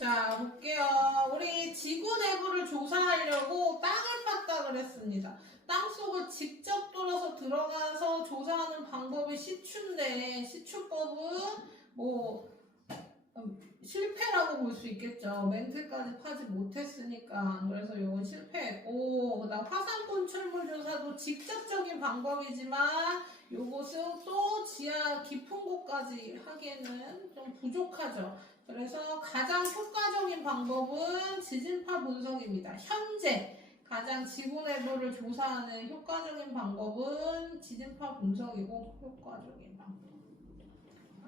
자, 볼게요. 우리 지구 내부를 조사하려고 땅을 팠다 그랬습니다. 땅속을 직접 뚫어서 들어가서 조사하는 방법이 시추인데, 시추법은 실패라고 볼 수 있겠죠. 멘트까지 파지 못했으니까. 그래서 이건 실패했고, 그다음 화산본 출물 조사도 직접적인 방법이지만 요것은 또 지하 깊은 곳까지 하기에는 좀 부족하죠. 그래서 가장 효과적인 방법은 지진파 분석입니다. 현재 가장 지구 내부를 조사하는 효과적인 방법은 지진파 분석이고, 효과적인 방법.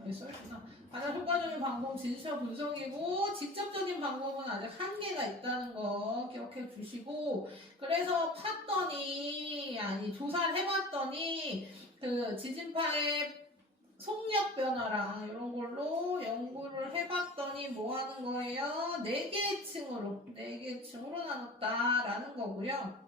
여기 써있구나. 가장 효과적인 방법은 지진파 분석이고, 직접적인 방법은 아직 한계가 있다는 거 기억해 주시고, 그래서 조사를 해봤더니 그 지진파의 속력 변화랑 이런 걸로 연구를 해봤더니 뭐 하는 거예요? 4개의 층으로 나눴다라는 거고요.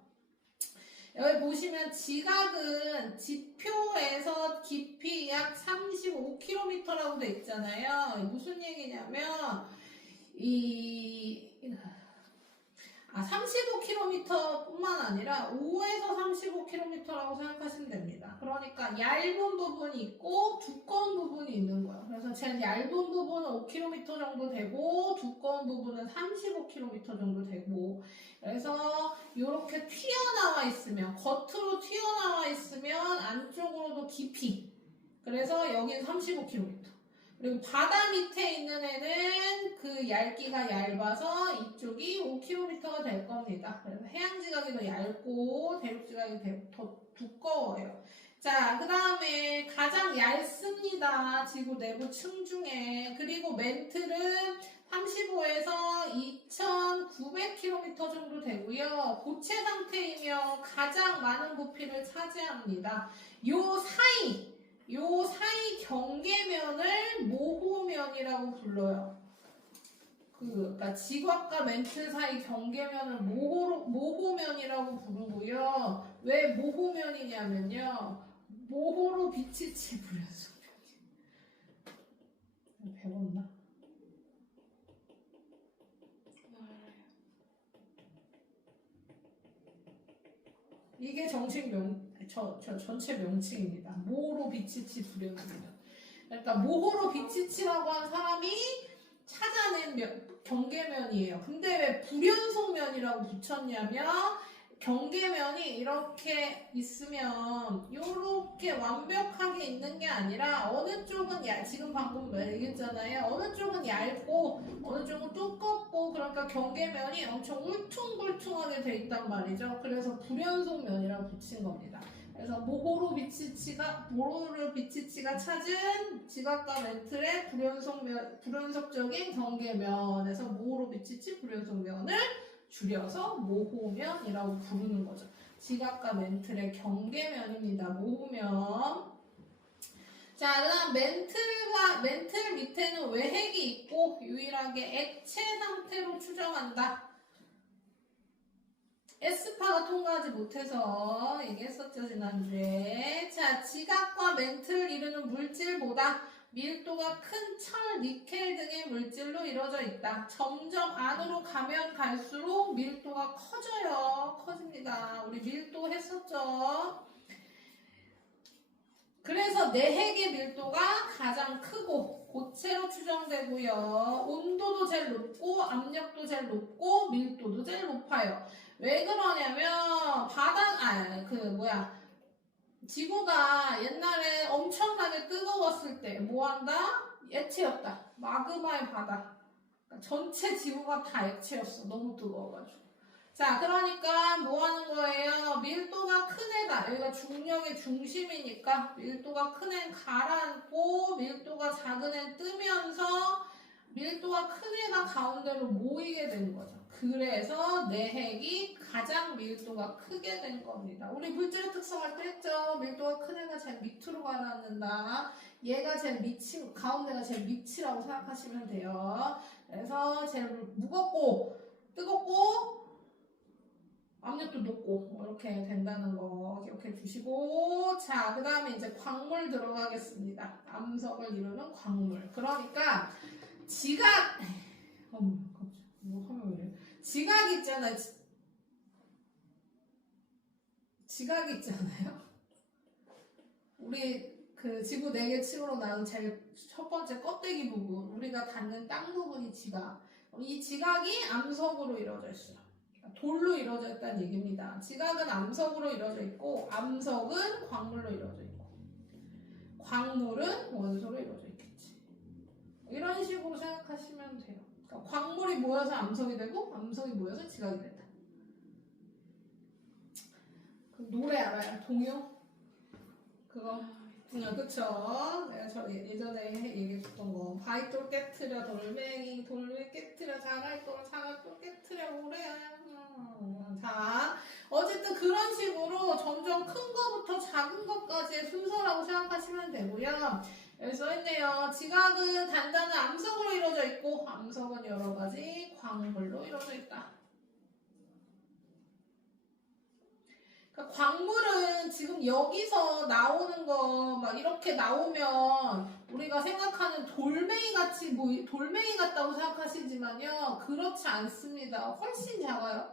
여기 보시면 지각은 지표에서 깊이 약 35km라고 돼 있잖아요. 무슨 얘기냐면 35km 뿐만 아니라 5에서 35km라고 생각하시면 됩니다. 그러니까 얇은 부분이 있고 두꺼운 부분이 있는 거예요. 그래서 제일 얇은 부분은 5km 정도 되고 두꺼운 부분은 35km 정도 되고, 그래서 이렇게 튀어나와 있으면, 겉으로 튀어나와 있으면 안쪽으로도 깊이, 그래서 여기는 35km. 그리고 바다 밑에 있는 애는 그 얇기가 얇아서 이쪽이 5km가 될 겁니다. 그래서 해양지각이 더 얇고 대륙지각이 더 두꺼워요. 자, 그 다음에 가장 얇습니다. 지구 내부 층 중에. 그리고 멘틀은 35에서 2,900km 정도 되고요. 고체 상태이며 가장 많은 부피를 차지합니다. 요 사이 경계면을 모호면이라고 불러요. 그러니까 지각과 멘틀 사이 경계면을 모호면이라고 부르고요. 왜 모호면이냐면요. 모호로 빛이 칠불연속면이. 배웠나? 이게 정식 전체 명칭입니다. 모호로 빛이치 불연속면. 그러니까 모호로 빛이치라고 한 사람이 찾아낸 경계면이에요. 근데 왜 불연속면이라고 붙였냐면 경계면이 이렇게 있으면 이렇게 완벽하게 있는 게 아니라 어느 쪽은 지금 방금 얘기했잖아요. 어느 쪽은 얇고 어느 쪽은 두껍고, 그러니까 경계면이 엄청 울퉁불퉁하게 돼 있단 말이죠. 그래서 불연속면이라고 붙인 겁니다. 그래서 모호로 비치치가 찾은 지각과 멘틀의 불연속적인 경계면에서 모호로 비치치 불연속면을 줄여서 모호면이라고 부르는 거죠. 지각과 멘틀의 경계면입니다. 모호면. 자, 그다음 멘틀 밑에는 외핵이 있고 유일하게 액체 상태로 추정한다. S파가 통과하지 못해서 얘기했었죠, 지난주에. 자, 지각과 멘틀을 이루는 물질보다 밀도가 큰 철, 니켈 등의 물질로 이루어져 있다. 점점 안으로 가면 갈수록 밀도가 커집니다. 우리 밀도 했었죠. 그래서 내핵의 밀도가 가장 크고 고체로 추정되고요. 온도도 제일 높고 압력도 제일 높고 밀도도 제일 높아요. 왜 그러냐면 지구가 옛날에 엄청나게 뜨거웠을 때 뭐한다? 액체였다. 마그마의 바다. 그러니까 전체 지구가 다 액체였어. 너무 뜨거워가지고. 자, 그러니까 뭐 하는 거예요? 밀도가 큰 애다. 여기가 중력의 중심이니까 밀도가 큰 애는 가라앉고 밀도가 작은 애는 뜨면서 밀도가 큰 애가 가운데로 모이게 되는 거죠. 그래서 내핵이 가장 밀도가 크게 된 겁니다. 우리 물질의 특성할 때 했죠. 밀도가 큰 애가 제일 밑으로 가라앉는다. 얘가 제일 가운데가 제일 밑이라고 생각하시면 돼요. 그래서 제일 무겁고 뜨겁고 압력도 높고 이렇게 된다는 거 기억해 주시고, 자, 그 다음에 이제 광물 들어가겠습니다. 암석을 이루는 광물. 그러니까 지각 지각 있잖아요. 지각 있잖아요. 우리 그 지구 4개 층으로 나눈 제일 첫 번째 껍데기 부분, 우리가 닿는 땅 부분이 지각. 이 지각이 암석으로 이루어져 있어요. 돌로 이루어져 있다는 얘기입니다. 지각은 암석으로 이루어져 있고, 암석은 광물로 이루어져 있고, 광물은 원소로 이루어져 있겠지. 이런 식으로 생각하시면 돼요. 그러니까 광물이 모여서 암석이 되고, 암석이 모여서 지각이 된다. 그 노래 알아요? 동요? 그거? 그쵸. 내가 저 예전에 얘기해줬던 거. 바위돌 깨트려 돌멩이, 돌멩이 깨트려 자갈돌, 자갈돌 깨트려 모래야. 자, 어쨌든 그런 식으로 점점 큰 거부터 작은 것까지의 순서라고 생각하시면 되고요. 여기 써있네요. 지각은 단단한 암석으로 이루어져 있고, 암석은 여러 가지 광물로 이루어져 있다. 그러니까 광물은 지금 여기서 나오는 거 막 이렇게 나오면 우리가 생각하는 돌멩이 같이 돌멩이 같다고 생각하시지만요, 그렇지 않습니다. 훨씬 작아요.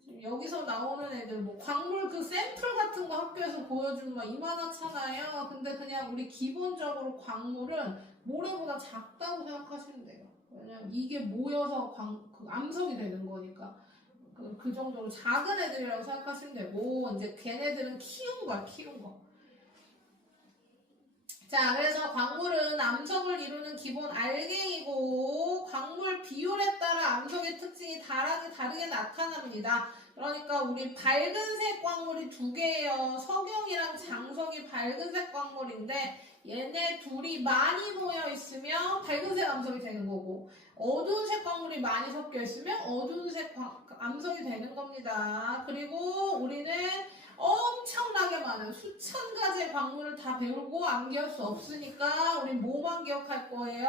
지금 여기서 나오는 애들 뭐 광물 그 샘플 같은 거 학교에서 보여주면 막 이만하잖아요. 근데 그냥 우리 기본적으로 광물은 모래보다 작다고 생각하시면 돼요. 왜냐면 이게 모여서 그 암석이 되는 거니까. 그 정도로 작은 애들이라고 생각하시면 되고, 이제 걔네들은 키운 거야, 키운 거. 자, 그래서 광물은 암석을 이루는 기본 알갱이고, 광물 비율에 따라 암석의 특징이 다르게 나타납니다. 그러니까 우리 밝은색 광물이 2개예요. 석영이랑 장석이 밝은색 광물인데, 얘네 둘이 많이 모여 있으면 밝은색 암석이 되는 거고, 어두운 색 광물이 많이 섞여 있으면 어두운 색 암석이 되는 겁니다. 그리고 우리는 엄청나게 많은 수천 가지의 광물을 다 배우고 암기할 수 없으니까 우리 뭐만 기억할 거예요?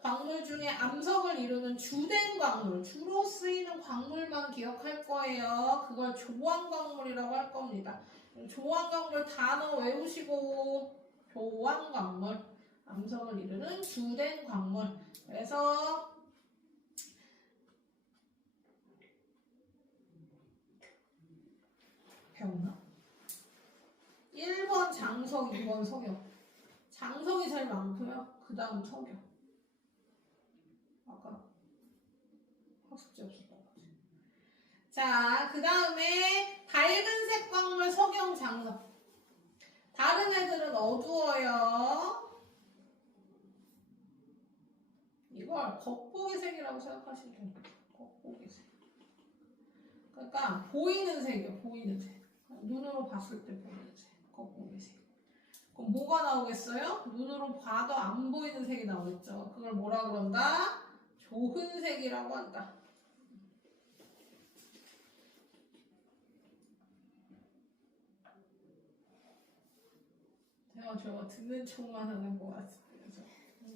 광물 중에 암석을 이루는 주된 광물, 주로 쓰이는 광물만 기억할 거예요. 그걸 조항광물이라고 할 겁니다. 조항광물 단어 외우시고, 조항광물, 암석을 이루는 주된 광물. 그래서 배웠나? 1번 장석, 2번 석영. 장석이 제일 많고요. 그 다음 석영. 아까 학습지 없었던 거지. 자, 그 다음에 밝은색 광물 석영, 장석. 다른 애들은 어두워요. 이걸 겉보기색이라고 생각하시면 돼요. 겉보기색. 그러니까 보이는 색이요, 보이는 색. 눈으로 봤을 때 보이는 색. 겉보기색. 그럼 뭐가 나오겠어요? 눈으로 봐도 안 보이는 색이 나오겠죠. 그걸 뭐라 그런다? 조흔색이라고 한다. 제가 저거 듣는 척만 하는 것 같아요.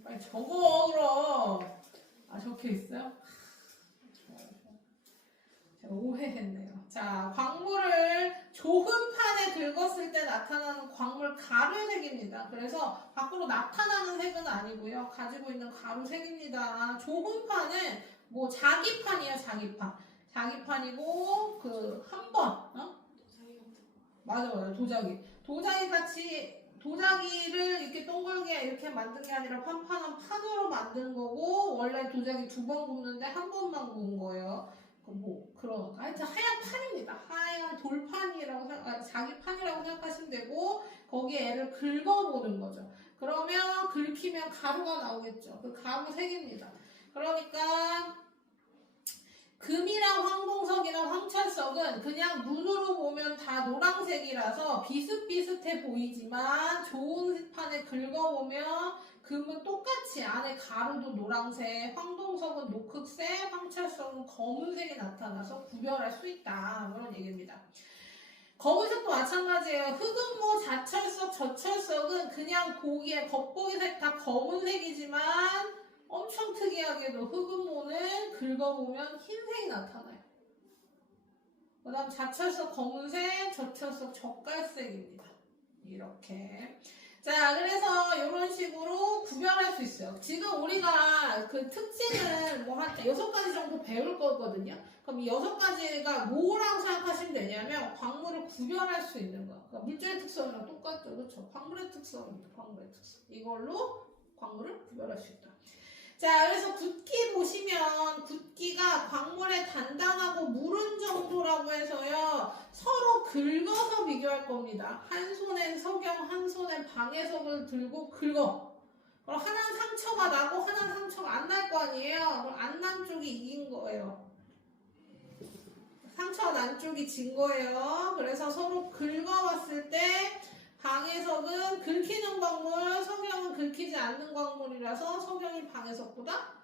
빨리 적어 그럼. 아, 적혀 있어요? 제가 오해했네요. 자, 광물을 조금판에 긁었을 때 나타나는 광물 가루색입니다. 그래서 밖으로 나타나는 색은 아니고요. 가지고 있는 가루색입니다. 조금판은 뭐 자기판이에요, 자기판. 자기판이고 그 한 번, 맞아요, 도자기. 도자기 같이 도자기를 이렇게 동글게 이렇게 만든 게 아니라 판판한 판으로 만든 거고, 원래 도자기 2번 굽는데 한 번만 구운 거예요. 뭐 그런 하여튼 하얀 판입니다. 하얀 돌판이라고 자기판이라고 생각하시면 되고, 거기에 애를 긁어보는 거죠. 그러면 긁히면 가루가 나오겠죠. 그 가루 색입니다. 그러니까 금이랑 황동석이랑 황찰석은 그냥 눈으로 보면 다 노란색이라서 비슷비슷해 보이지만, 좋은 판에 긁어보면 금은 똑같이 안에 가루도 노란색, 황동석은 녹흑색, 황찰석은 검은색이 나타나서 구별할 수 있다. 그런 얘기입니다. 검은색도 마찬가지예요. 흑은모, 자철석, 저철석은 그냥 보기에 겉보기색 다 검은색이지만 엄청 특이하게도 흑은모는 긁어보면 흰색이 나타나요. 그 다음 자철석 검은색, 저철석 젓갈색입니다. 이렇게. 자, 그래서 이런 식으로 구별할 수 있어요. 지금 우리가 그 특징을 뭐 한 6가지 정도 배울 거거든요. 그럼 이 6가지가 뭐라고 생각하시면 되냐면 광물을 구별할 수 있는 거. 그러니까 물질의 특성이랑 똑같죠. 그렇죠? 광물의 특성입니다. 광물의 특성. 이걸로 광물을 구별할 수 있다. 자, 그래서 굵기 보시면 굵기가 광물의 단단하고 무른 정도라고 해서요. 서로 긁어서 비교할 겁니다. 한 손엔 석영, 한 손엔 방해석을 들고 긁어. 그럼 하나는 상처가 나고 하나는 상처가 안 날 거 아니에요. 그럼 안 난 쪽이 이긴 거예요. 상처가 난 쪽이 진 거예요. 그래서 서로 긁어봤을 때 방해석은 긁히는 광물, 석영은 긁히지 않는 광물이라서 석영이 방해석보다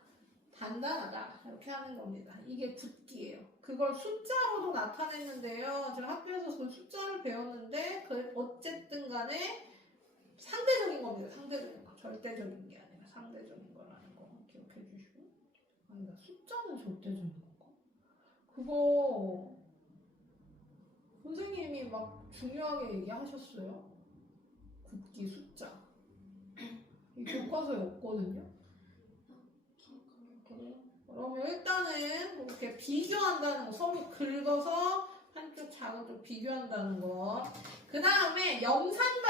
단단하다. 이렇게 하는 겁니다. 이게 굵기예요. 그걸 숫자로도 나타냈는데요. 제가 학교에서 그 숫자를 배웠는데 어쨌든 간에 상대적인 겁니다. 상대적인 거. 절대적인 게 아니라 상대적인 거라는 거 기억해 주시고. 아니다. 숫자는 절대적인 건가? 그거 선생님이 막 중요하게 얘기하셨어요. 굵기 숫자. 이 교과서에 없거든요. 그러면 일단은 이렇게 비교한다는 거, 서로 긁어서 한쪽 작은 쪽 비교한다는 거. 그 다음에 염산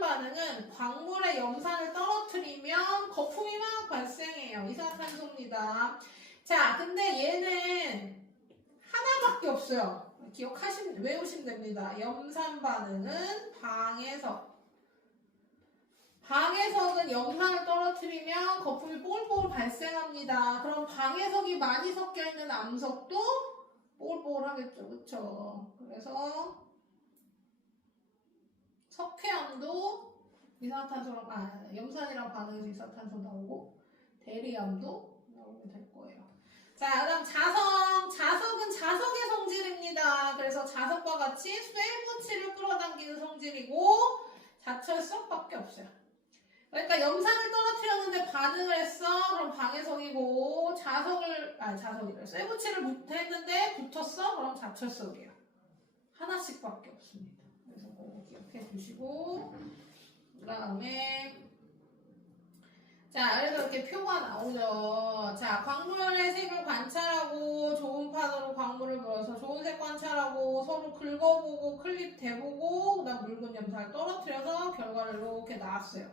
반응은 광물의 염산을 떨어뜨리면 거품이 막 발생해요. 이산화탄소입니다. 자, 근데 얘는 하나밖에 없어요. 외우시면 됩니다. 염산 반응은 방해석은 염산을 떨어뜨리면 거품이 뽀글뽀글 발생합니다. 그럼 방해석이 많이 섞여 있는 암석도 뽀글뽀글하겠죠, 그렇죠? 그래서 석회암도 염산이랑 반응해서 이산화탄소 나오고 대리암도 나오게 될 거예요. 자, 그다음 자석은 자석의 성질입니다. 그래서 자석과 같이 쇠붙이를 끌어당기는 성질이고 자철석밖에 없어요. 그러니까 염산을 떨어뜨렸는데 반응을 했어. 그럼 방해석이고 쇠붙이를 했는데 붙었어. 그럼 자철석이에요. 하나씩밖에 없습니다. 그래서 그거 기억해 주시고 그 다음에 자, 그래서 이렇게 표가 나오죠. 자, 광물의 색을 관찰하고 좋은 판으로 광물을 그려서 좋은 색 관찰하고 서로 긁어보고 클립 대보고 그다음 묽은 염산을 떨어뜨려서 결과를 이렇게 나왔어요.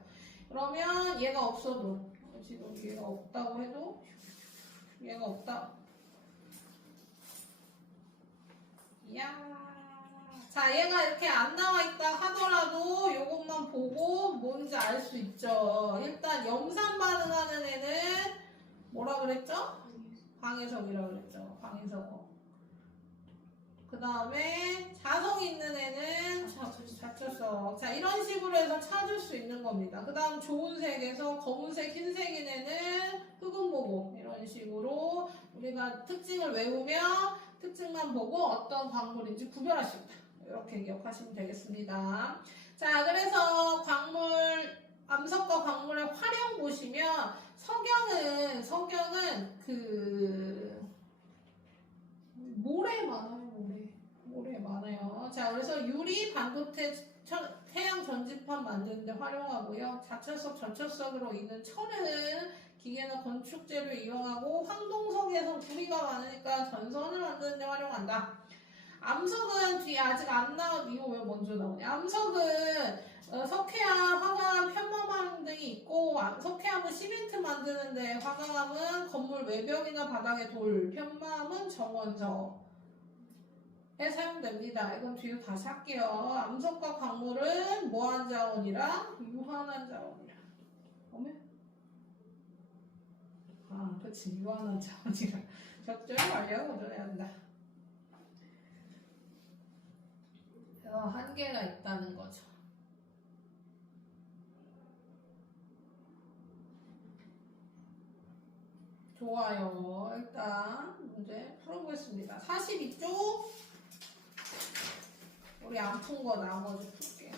그러면 얘가 없어도 지금 얘가 없다고 해도 얘가 없다. 이야. 자, 얘가 이렇게 안 나와 있다 하더라도 이것만 보고 뭔지 알 수 있죠. 일단 염산 반응하는 애는 뭐라 그랬죠? 방해석이라 그랬죠. 방해석. 그 다음에 자석 있는 애는 자철석. 자, 이런 식으로 해서 찾을 수 있는 겁니다. 그 다음 좋은 색에서 검은색, 흰색인 애는 흑은 보고 이런 식으로 우리가 특징을 외우며 특징만 보고 어떤 광물인지 구별할 수 있다. 이렇게 기억하시면 되겠습니다. 자, 그래서 암석과 광물의 활용 보시면 석영은 모래 많아요. 모래 많아요. 자, 그래서 유리, 반도체, 태양 전지판 만드는데 활용하고요. 자철석, 저철석으로 있는 철은 기계나 건축 재료 이용하고 황동석에서 구리가 많으니까 전선을 만드는데 활용한다. 암석은 뒤에 아직 안 나온 이거 왜 먼저 나오냐? 암석은 석회암, 화강암, 편마암 등이 있고 석회암은 시멘트 만드는데 화강암은 건물 외벽이나 바닥의 돌, 편마암은 정원석에 사용됩니다. 이건 뒤로 다시 할게요. 암석과 광물은 무한 자원이랑 유한한 자원이라. 어메? 그치, 유한한 자원이라. 적절히 완료하고 오전해야 한다. 한계가 있다는 거죠. 좋아요. 일단 문제 풀어보겠습니다. 42쪽 우리 안 푼 거 나머지 풀게요.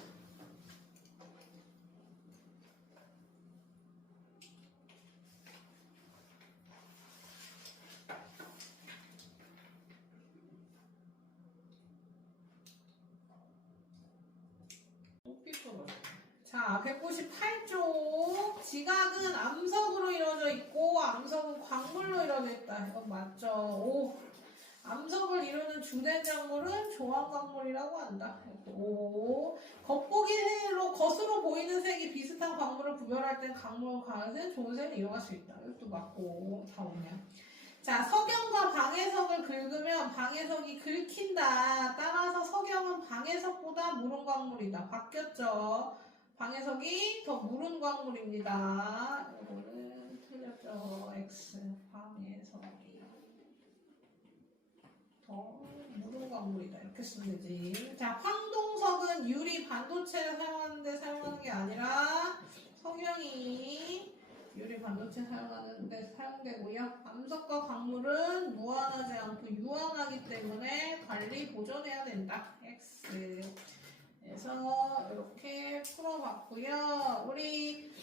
자, 198쪽. 지각은 암석으로 이루어져 있고 암석은 광물로 이루어져 있다. 이건 맞죠? 오. 암석을 이루는 주된 작물은 조합광물이라고 한다. 오. 겉보기로 겉으로 보이는 색이 비슷한 광물을 구별할 땐 광물 가는 좋은 색을 이용할 수 있다. 이것도 맞고 다 오냐. 자, 석영과 방해석을 긁으면 방해석이 긁힌다. 따라서 석영은 방해석보다 무른 광물이다. 바뀌었죠? 방해석이 더 무른 광물입니다. 이거는 틀렸죠? X. 방해석이 더 무른 광물이다. 이렇게 쓰면 되지. 자, 황동석은 유리 반도체를 사용하는데 사용하는 게 아니라 석영이 유리 반도체 사용하는 데 사용되고요. 암석과 광물은 무한하지 않고 유한하기 때문에 관리 보존해야 된다. X. 그래서 이렇게 풀어봤고요. 우리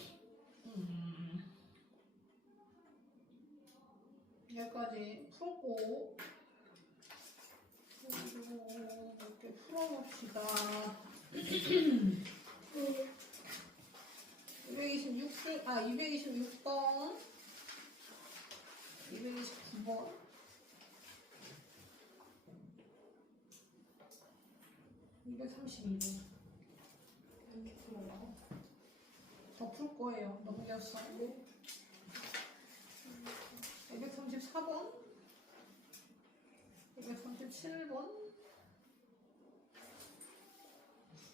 여기까지 풀고 이렇게 풀어봅시다. 226번 229번 232번 이렇게 풀어요. 더 풀 거예요. 넘겼어요. 234번 237번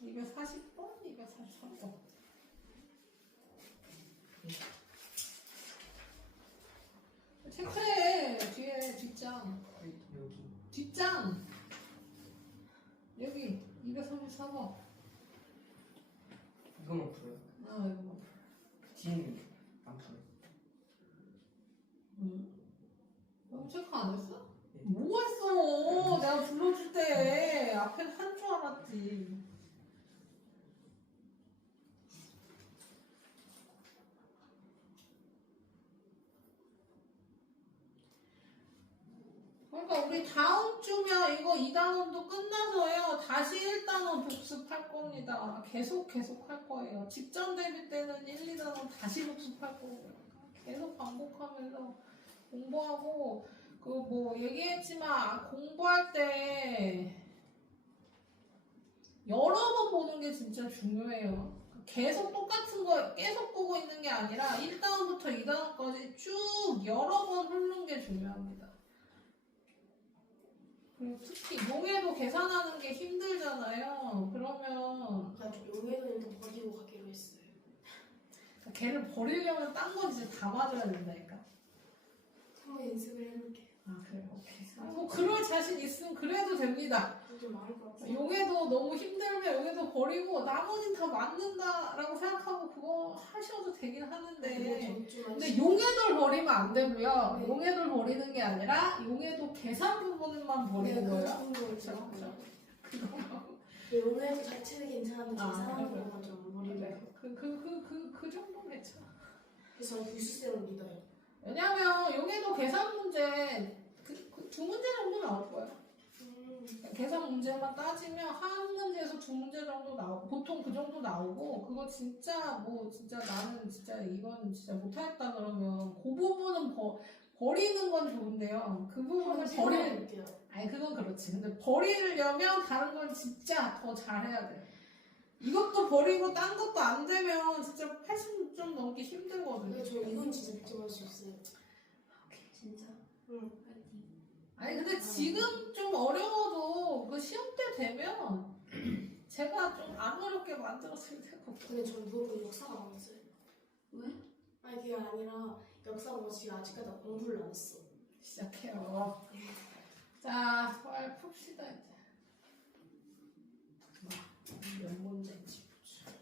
240번 243번 체크해. 뒤에 뒷장 뒷장 여기 234번 이거만 풀어요? 이거 뒤는 안 풀어요? 체크 안 했어? 뭐 했어? 내가 불러줄 때 앞에 한 줄 알았지. 그러니까 우리 다음 주면 이거 2단원도 끝나서요. 다시 1단원 복습할 겁니다. 계속 할 거예요. 직전 대비 때는 1, 2단원 다시 복습할 거고요. 계속 반복하면서 공부하고 그 뭐 얘기했지만 공부할 때 여러 번 보는 게 진짜 중요해요. 계속 똑같은 거 계속 보고 있는 게 아니라 1단원부터 2단원까지 쭉 여러 번 훑는 게 중요합니다. 그리고 특히 용해도 계산하는 게 힘들잖아요. 그러면 용해도는 버리고 가기로 했어요. 걔를 버리려면 딴 건 진짜 다 맞아야 된다니까. 한번 연습을 해볼게요. 그래, 오케이. 뭐 그럴 자신 있으면 그래도 됩니다. 좀 많을 것 같아요. 용해도 너무 힘들면 용해도 버리고 나머지는 다 맞는다라고 생각하고 그거 하셔도 되긴 하는데 근데 용해도를 버리면 안 되고요. 네. 용해도를 버리는 게 아니라 용해도 계산 부분만 버리는 거예요. 그렇죠. 그거 용해도 자체는 괜찮은데 계산하는 그래. 것만 좀 버리고. 그 정도면 괜찮아. 그래서 저는 불수생을 믿어요. 왜냐면 용해도 계산 문제 두 문제 정도 나올 거예요. 계산 문제만 따지면 한 문제에서 두 문제 정도 나오고 보통 그 정도 나오고 그거 진짜 뭐 진짜 나는 진짜 이건 진짜 못하겠다 그러면 그 부분은 버리는 건 좋은데요. 그 부분을 아니 그건 그렇지. 근데 버리려면 다른 건 진짜 더 잘해야 돼. 이것도 버리고 딴 것도 안 되면 진짜 80점 넘기 힘들거든요. 근데 저 이건 진짜 100점 할 수 있어요. 진짜? 응. 아니 근데 지금 좀 어려워도 그 시험 때 되면 제가 좀 안 어렵게 만들었을 테고. 근데 저는 무조건 역사가 나왔어요. 왜? 아니 그게 아니라 역사가 뭐 지금 아직까지 공부를 안 했어. 시작해요. 자, 빨리 풉시다 이제. 몇 문제인지 보자.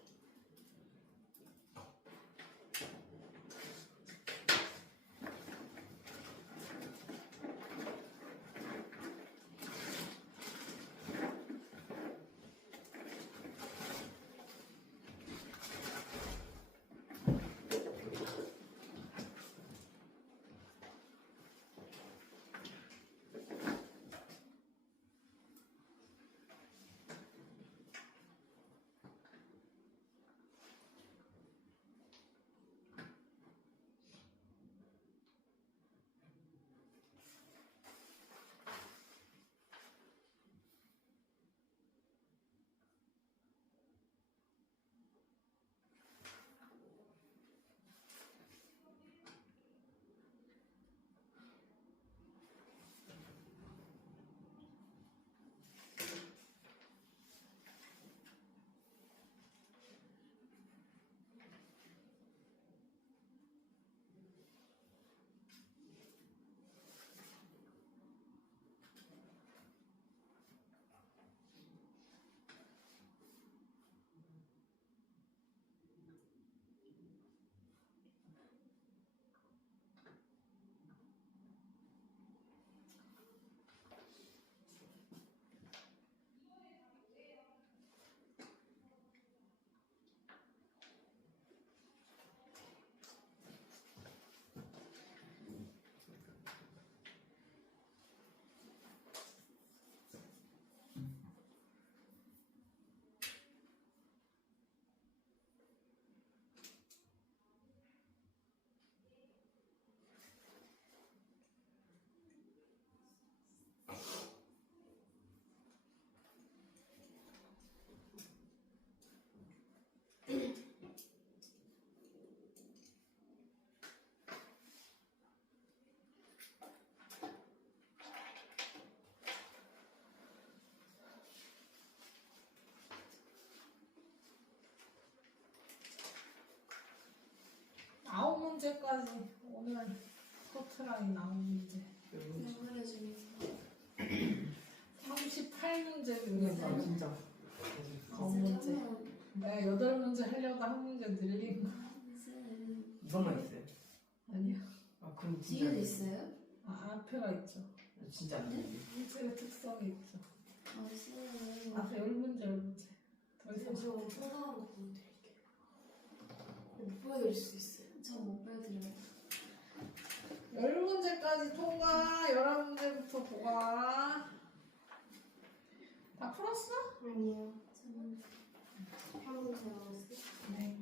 10문제까지 오늘 커트라인 나온 문제. 영어를 중에서 38문제 그러니까 중에서 진짜 9문제. 네, 8문제 하려다 한 문제 늘린 거. 무슨 이것만 있어요. 아니야. 아 그럼 진짜 뒤에도 있어요? 아, 앞에가 있죠. 진짜 안 돼. 문제의 특성이 있죠. 무슨 앞에 10문제. 더 이상. 저 엄청 나간 거 보여드릴게요. 못 보여드릴 수 있어요. 저못 보여드려요. 10문제까지 통과, 11문제부터 보가. 다 풀었어? 아니요. 저는 한 문제 남았어요. 네.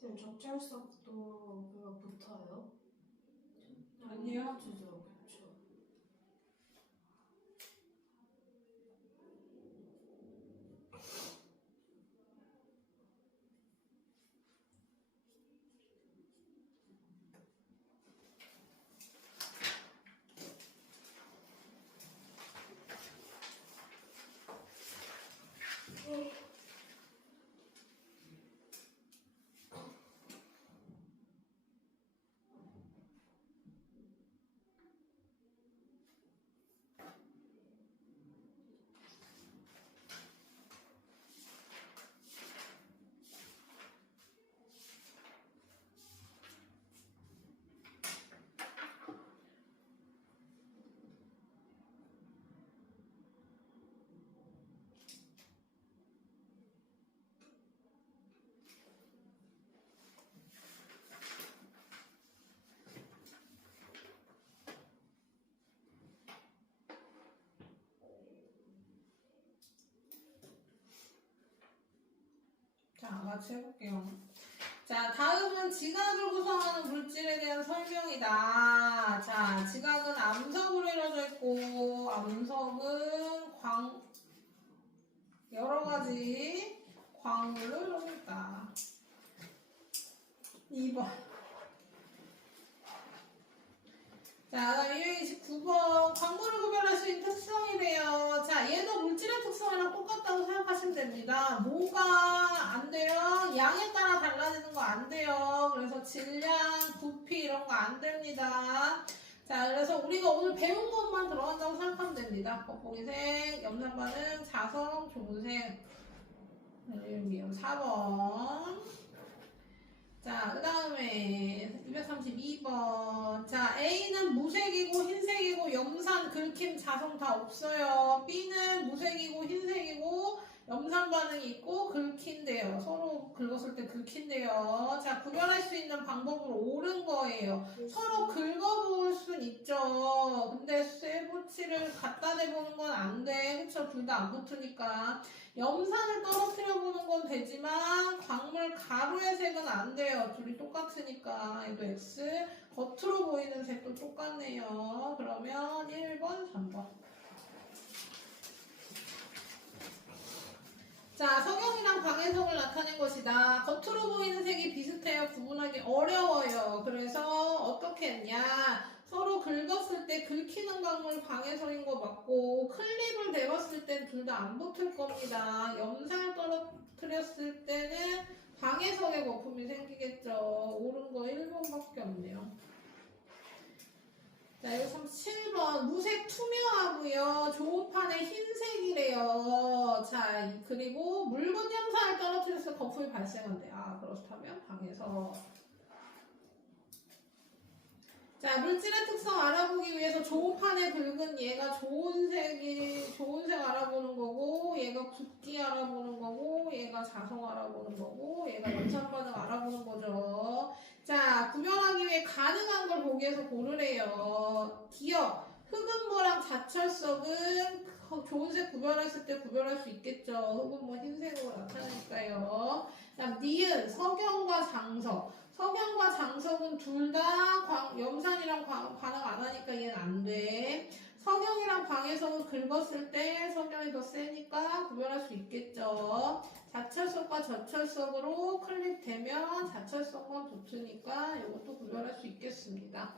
지금 적절성도 그거 붙어요? 아니요. 주죠, 그렇죠. 자, 같이 해볼게요. 자, 다음은 지각을 구성하는 물질에 대한 설명이다. 자, 지각은 암석으로 이루어져 있고, 암석은 여러 가지 광물로 이루어져 있다. 2번. 자, 그다음 229번. 광물을 구별할 수 있는 특성이래요. 자, 얘도 물질의 특성이랑 똑같다고 생각하시면 됩니다. 뭐가 안 돼요? 양에 따라 달라지는 거 안 돼요. 그래서 질량, 부피 이런 거 안 됩니다. 자, 그래서 우리가 오늘 배운 것만 들어간다고 생각하면 됩니다. 겉보기색, 염산반응, 자성, 좋은색. 여기요. 4번. 자, 그 다음에 232번. 자, A는 무색이고 흰색이고 염산, 긁힘, 자성 다 없어요. B는 무색이고 흰색이고 염산 반응이 있고 긁힌대요. 서로 긁었을 때 긁힌대요. 자, 구별할 수 있는 방법으로 옳은 거예요. 서로 긁어볼 순 있죠. 근데 쇠붙이를 갖다 대보는 건 안 돼. 그쵸? 둘 다 안 붙으니까. 염산을 떨어뜨려 보는 건 되지만 광물 가루의 색은 안 돼요. 둘이 똑같으니까. 얘도 X. 겉으로 보이는 색도 똑같네요. 그러면 1번, 3번. 자, 석영이랑 광해성을 나타낸 것이다. 겉으로 보이는 색이 비슷해요. 구분하기 어려워요. 그래서 어떻게 했냐. 서로 긁었을 때 긁히는 광물 광해성인 거 맞고 클립을 대봤을 땐 둘 다 안 붙을 겁니다. 염산을 떨어뜨렸을 때는 광해성의 거품이 생기겠죠. 옳은 거 1번밖에 없네요. 자, 여기 37번. 무색 투명하고요. 조호판에 흰색이래요. 자, 그리고 묽은 염산을 떨어뜨려서 거품이 발생한대. 아, 그렇다면 방에서. 자, 물질의 특성 알아보기 위해서 조호판에 긁은 얘가 좋은 색 알아보는 거고, 얘가 붓기 알아보는 거고, 얘가 자성 알아보는 거고, 얘가 염산 반응 알아보는 거죠. 자, 구별하기 위해 가능한 걸 보기 위해서 고르래요. 기억, 흑은모랑 자철석은 좋은 색 구별했을 때 구별할 수 있겠죠. 흑은모 흰색으로 나타나니까요. 다음 니은, 석영과 장석. 석영과 장석은 둘 다 염산이랑 반응 안 하니까 얘는 안 돼. 석영이랑 광해성은 긁었을 때 석영이 더 세니까 구별할 수 있겠죠. 자철석과 저철석으로 클릭되면 자철석만 붙으니까 이것도 구별할 수 있겠습니다.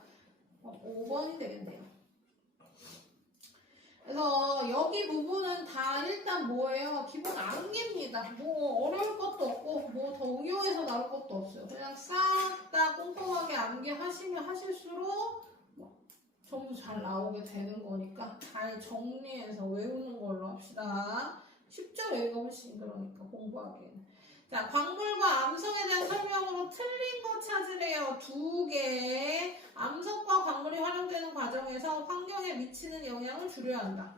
5번이 되겠네요. 그래서 여기 부분은 다 일단 뭐예요? 기본 암기입니다. 뭐 어려울 것도 없고 뭐 더 응용해서 나올 것도 없어요. 그냥 싹 다 꼼꼼하게 암기하시면 하실수록 뭐 점수 잘 나오게 되는 거니까 잘 정리해서 외우는 걸로 합시다. 쉽죠? 여기가 훨씬 그러니까 공부하기에는. 자, 광물과 암석에 대한 설명으로 틀린 거 찾으래요. 2개. 암석과 광물이 활용되는 과정에서 환경에 미치는 영향을 줄여야 한다.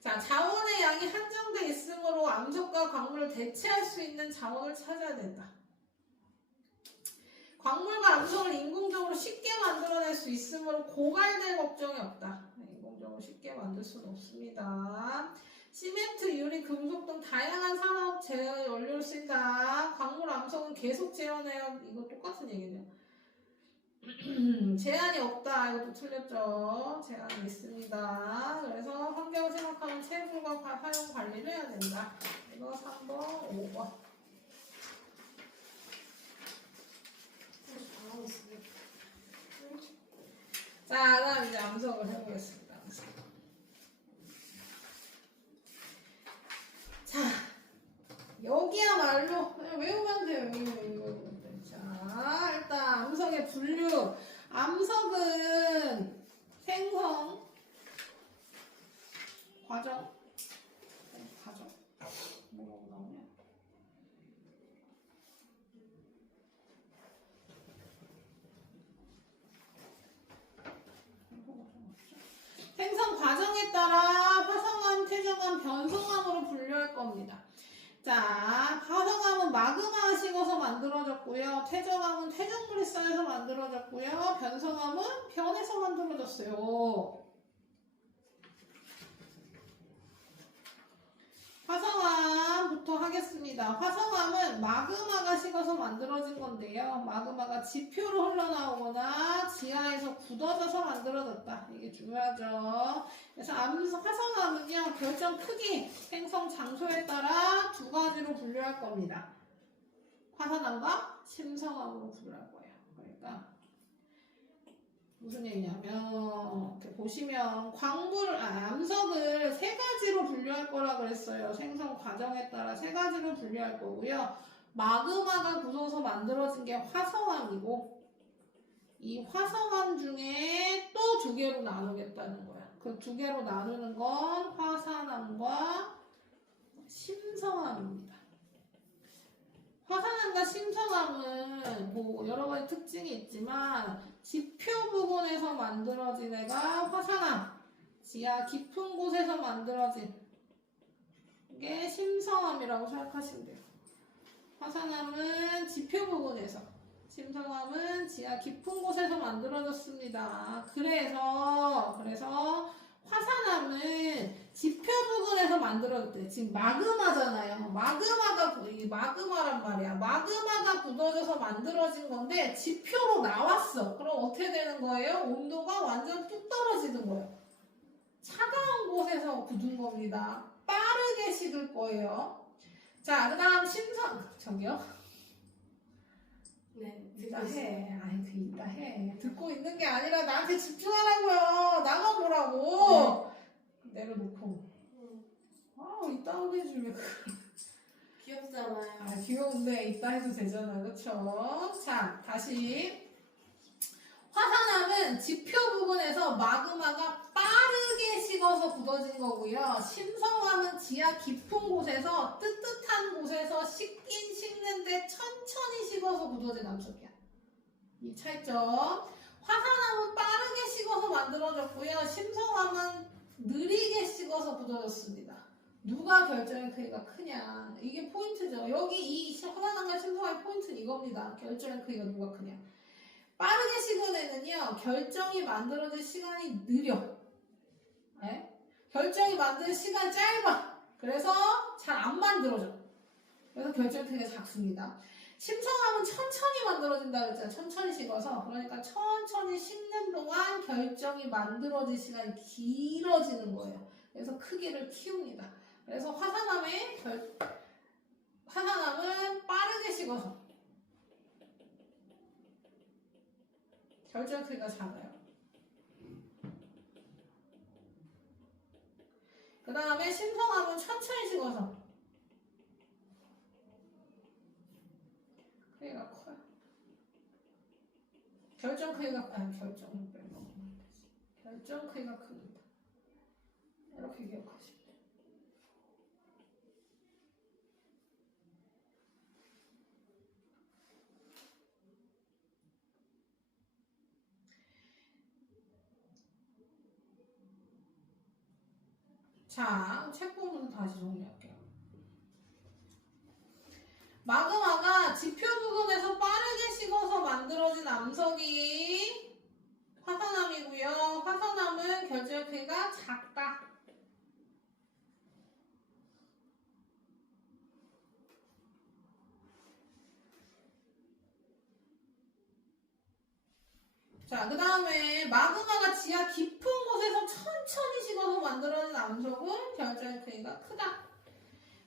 자, 자원의 양이 한정돼 있으므로 암석과 광물을 대체할 수 있는 자원을 찾아야 된다. 광물과 암석을 인공적으로 쉽게 만들어낼 수 있으므로 고갈될 걱정이 없다. 인공적으로 쉽게 만들 수는 없습니다. 시멘트, 유리, 금속 등 다양한 산업 재활 원료를 쓴다. 광물, 암석은 계속 재현해요. 이거 똑같은 얘기네요. 제한이 없다. 이것도 틀렸죠. 제한이 있습니다. 그래서 환경을 생각하면 채굴과 사용 관리를 해야 된다. 이거 3번, 5번. 잘하고 있어요. 자, 그다음 이제 암석을 해보겠습니다. 암석. 자, 여기야말로 그냥 외우면 돼요. 외우면 돼. 자, 일단 암석의 분류. 암석은 생성 과정. 뭐라고 나오냐? 생성 과정에 따라 화성암, 퇴적암, 변성암으로 분류할 겁니다. 자, 화성암은 마그마 식어서 만들어졌고요. 퇴적암은 퇴적물이 쌓여서 만들어졌고요. 변성암은 변해서 만들어졌어요. 화성암부터 하겠습니다. 화성암은 마그마가 식어서 만들어진 건데요. 마그마가 지표로 흘러나오거나 지하에서 굳어져서 만들어졌다. 이게 중요하죠. 그래서 화성암은요, 결정 크기, 생성 장소에 따라 2가지로 분류할 겁니다. 화산암과 심성암으로 분류할 거예요. 그러니까 무슨 얘기냐면 이렇게 보시면 암석을 3가지로 분류할 거라 그랬어요. 생성 과정에 따라 3가지로 분류할 거고요. 마그마가 굳어서 만들어진 게 화성암이고, 이 화성암 중에 또 2개로 나누겠다는 거야. 그 2개로 나누는 건 화산암과 심성암입니다. 화산암과 심성암은 뭐 여러 가지 특징이 있지만 지표 부근에서 만들어진 애가 화산암, 지하 깊은 곳에서 만들어진 게 심성암이라고 생각하시면 돼요. 화산암은 지표 부근에서, 심성암은 지하 깊은 곳에서 만들어졌습니다. 그래서 화산암은 지표 부근에서 만들어졌대. 지금 마그마잖아요. 마그마란 말이야. 마그마가 굳어져서 만들어진 건데 지표로 나왔어. 그럼 어떻게 되는 거예요? 온도가 완전 뚝 떨어지는 거예요. 차가운 곳에서 굳은 겁니다. 빠르게 식을 거예요. 자, 그 다음 저기요. 네. 이따 해. 이따 해. 듣고 있는 게 아니라 나한테 집중하라고요. 나가보라고. 네. 내려놓고. 이따 하게 해주면. 귀엽잖아요. 귀여운데 이따 해도 되잖아. 그쵸? 자, 다시. 화산암은 지표 부근에서 마그마가 빠르게 식어서 굳어진 거고요. 심성암은 지하 깊은 곳에서 뜨뜻한 곳에서 식긴 식는데 천천히 식어서 굳어진 암석이야. 이 차이점. 화산암은 빠르게 식어서 만들어졌고요. 심성암은 느리게 식어서 굳어졌습니다. 누가 결정의 크기가 크냐. 이게 포인트죠. 여기 이 화산암과 심성암의 포인트는 이겁니다. 결정의 크기가 누가 크냐. 빠르게 식은 애는요, 결정이 만들어질 시간이 느려. 네? 결정이 만드는 시간이 짧아. 그래서 잘 안 만들어져. 그래서 결정의 크기가 작습니다. 심성암은 천천히 만들어진다 그랬잖아요. 천천히 식어서. 그러니까 천천히 식는 동안 결정이 만들어질 시간이 길어지는 거예요. 그래서 크기를 키웁니다. 그래서 화산암은 빠르게 식어서 결정 크기가 작아요. 그 다음에 심성암은 천천히 식어서 크기가 커요. 결정 크기가 결정 크기가 큽니다. 이렇게 기억하시면 돼요. 자, 책 보면서 다시 정리할게요. 마그마가 지표 부근에서 빠르게 식어서 만들어진 암석이 화산암이고요. 화산암은 결절 크기가 작다. 자, 그 다음에 마그마가 지하 깊은 곳에서 천천히 식어서 만들어진 암석은 결절 크기가 크다.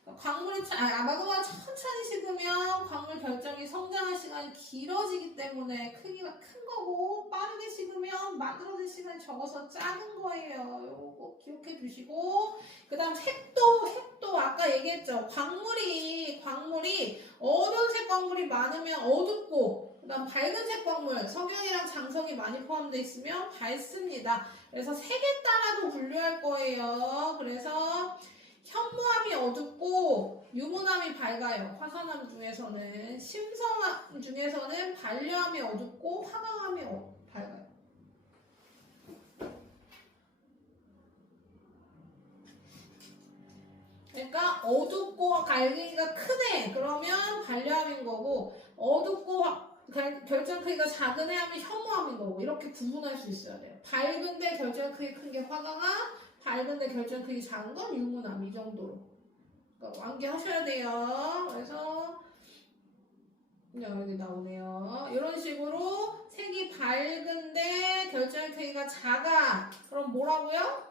마그마가 천천히 식으면 광물 결정이 성장할 시간이 길어지기 때문에 크기가 큰 거고, 빠르게 식으면 만들어질 시간이 적어서 작은 거예요. 요거 꼭 기억해 주시고, 그 다음 색도 아까 얘기했죠. 광물이 어두운색 광물이 많으면 어둡고, 그 다음 밝은색 광물, 석영이랑 장석이 많이 포함되어 있으면 밝습니다. 그래서 색에 따라도 분류할 거예요. 그래서 현무암이 어둡고 유문암이 밝아요. 화산암 중에서는. 심성암 중에서는 반려암이 어둡고 화강암이 밝아요. 그러니까 어둡고 갈기가 크네 그러면 반려암인 거고, 어둡고 결정 크기가 작은 애 하면 현무암인 거고, 이렇게 구분할 수 있어야 돼요. 밝은데 결정 크기 큰 게 화강암, 밝은데 결정 크기 작은 건 유문암, 이 정도로. 그러니까 완기하셔야 돼요. 그래서 여기 나오네요. 이런 식으로 색이 밝은데 결정 크기가 작아. 그럼 뭐라고요?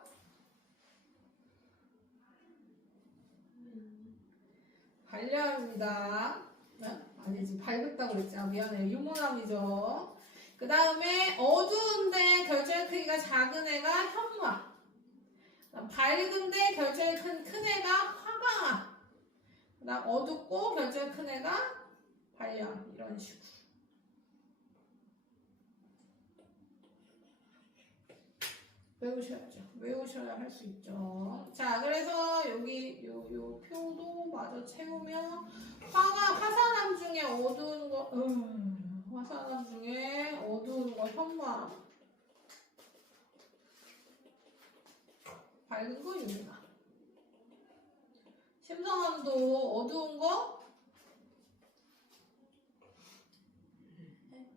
반려암입니다. 네? 아니지, 밝았다고 그랬지. 아, 미안해요. 유문암이죠. 그 다음에 어두운데 결정 크기가 작은 애가 현무암. 밝은데 결정이 큰 애가 화강암. 그다음 어둡고 결정이 큰 애가 반려암. 이런 식으로. 외우셔야죠. 외우셔야 할 수 있죠. 자, 그래서 여기 요 표도 마저 채우면 화산암 중에 어두운 거, 화산암 중에 어두운 거 현무암. 밝은 거 유문암. 심성암도 어두운 거?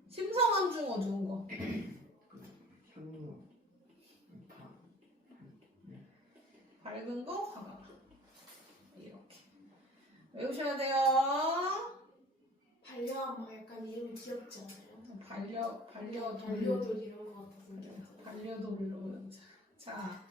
심성암 중 어두운 거. 현무 밝은 거, 화강암. 이렇게. 외우셔야 돼요. 반려암 약간 이름이 귀엽지 않아요? 반려돌 이런 거 같아서. 반려돌로. 자,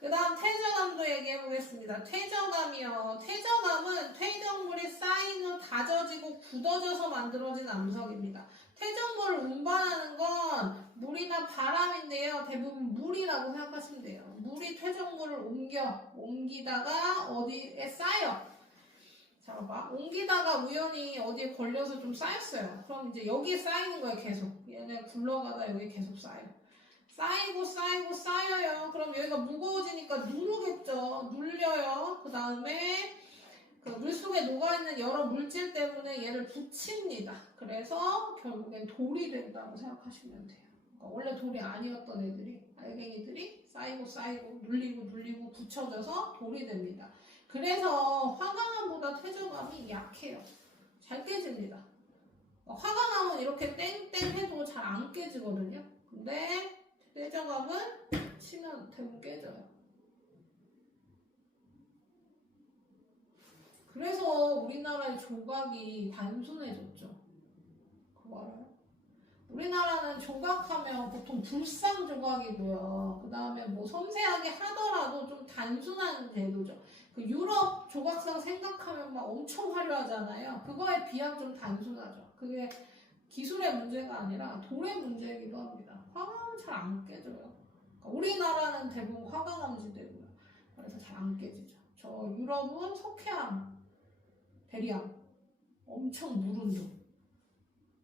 그 다음 퇴적암도 얘기해 보겠습니다. 퇴적암이요. 퇴적암은 퇴적물이 쌓인 후 다져지고 굳어져서 만들어진 암석입니다. 퇴적물을 운반하는 건 물이나 바람인데요. 대부분 물이라고 생각하시면 돼요. 물이 퇴적물을 옮기다가 어디에 쌓여. 잠깐만. 옮기다가 우연히 어디에 걸려서 좀 쌓였어요. 그럼 이제 여기에 쌓이는 거예요, 계속. 얘네 굴러가다 여기 계속 쌓여요. 쌓여요. 그럼 여기가 무거워지니까 누르겠죠. 눌려요. 그 다음에 그 물속에 녹아있는 여러 물질 때문에 얘를 붙입니다. 그래서 결국엔 돌이 된다고 생각하시면 돼요. 그러니까 원래 돌이 아니었던 애들이, 알갱이들이 쌓이고 눌리고 붙여져서 돌이 됩니다. 그래서 화강암보다 퇴적암이 약해요. 잘 깨집니다. 화강암은 이렇게 땡땡 해도 잘 안 깨지거든요. 근데 퇴적암은 치면 대부분 깨져요. 그래서 우리나라의 조각이 단순해졌죠. 그거 알아요? 우리나라는 조각하면 보통 불상 조각이고요. 그 다음에 뭐 섬세하게 하더라도 좀 단순한 제도죠. 그 유럽 조각상 생각하면 막 엄청 화려하잖아요. 그거에 비하면 좀 단순하죠. 그게 기술의 문제가 아니라 돌의 문제이기도 합니다. 화강은 잘 안 깨져요. 그러니까 우리나라는 대부분 화강암지대고요. 그래서 잘 안 깨지죠. 저 유럽은 석회암, 대리암, 엄청 물 운동.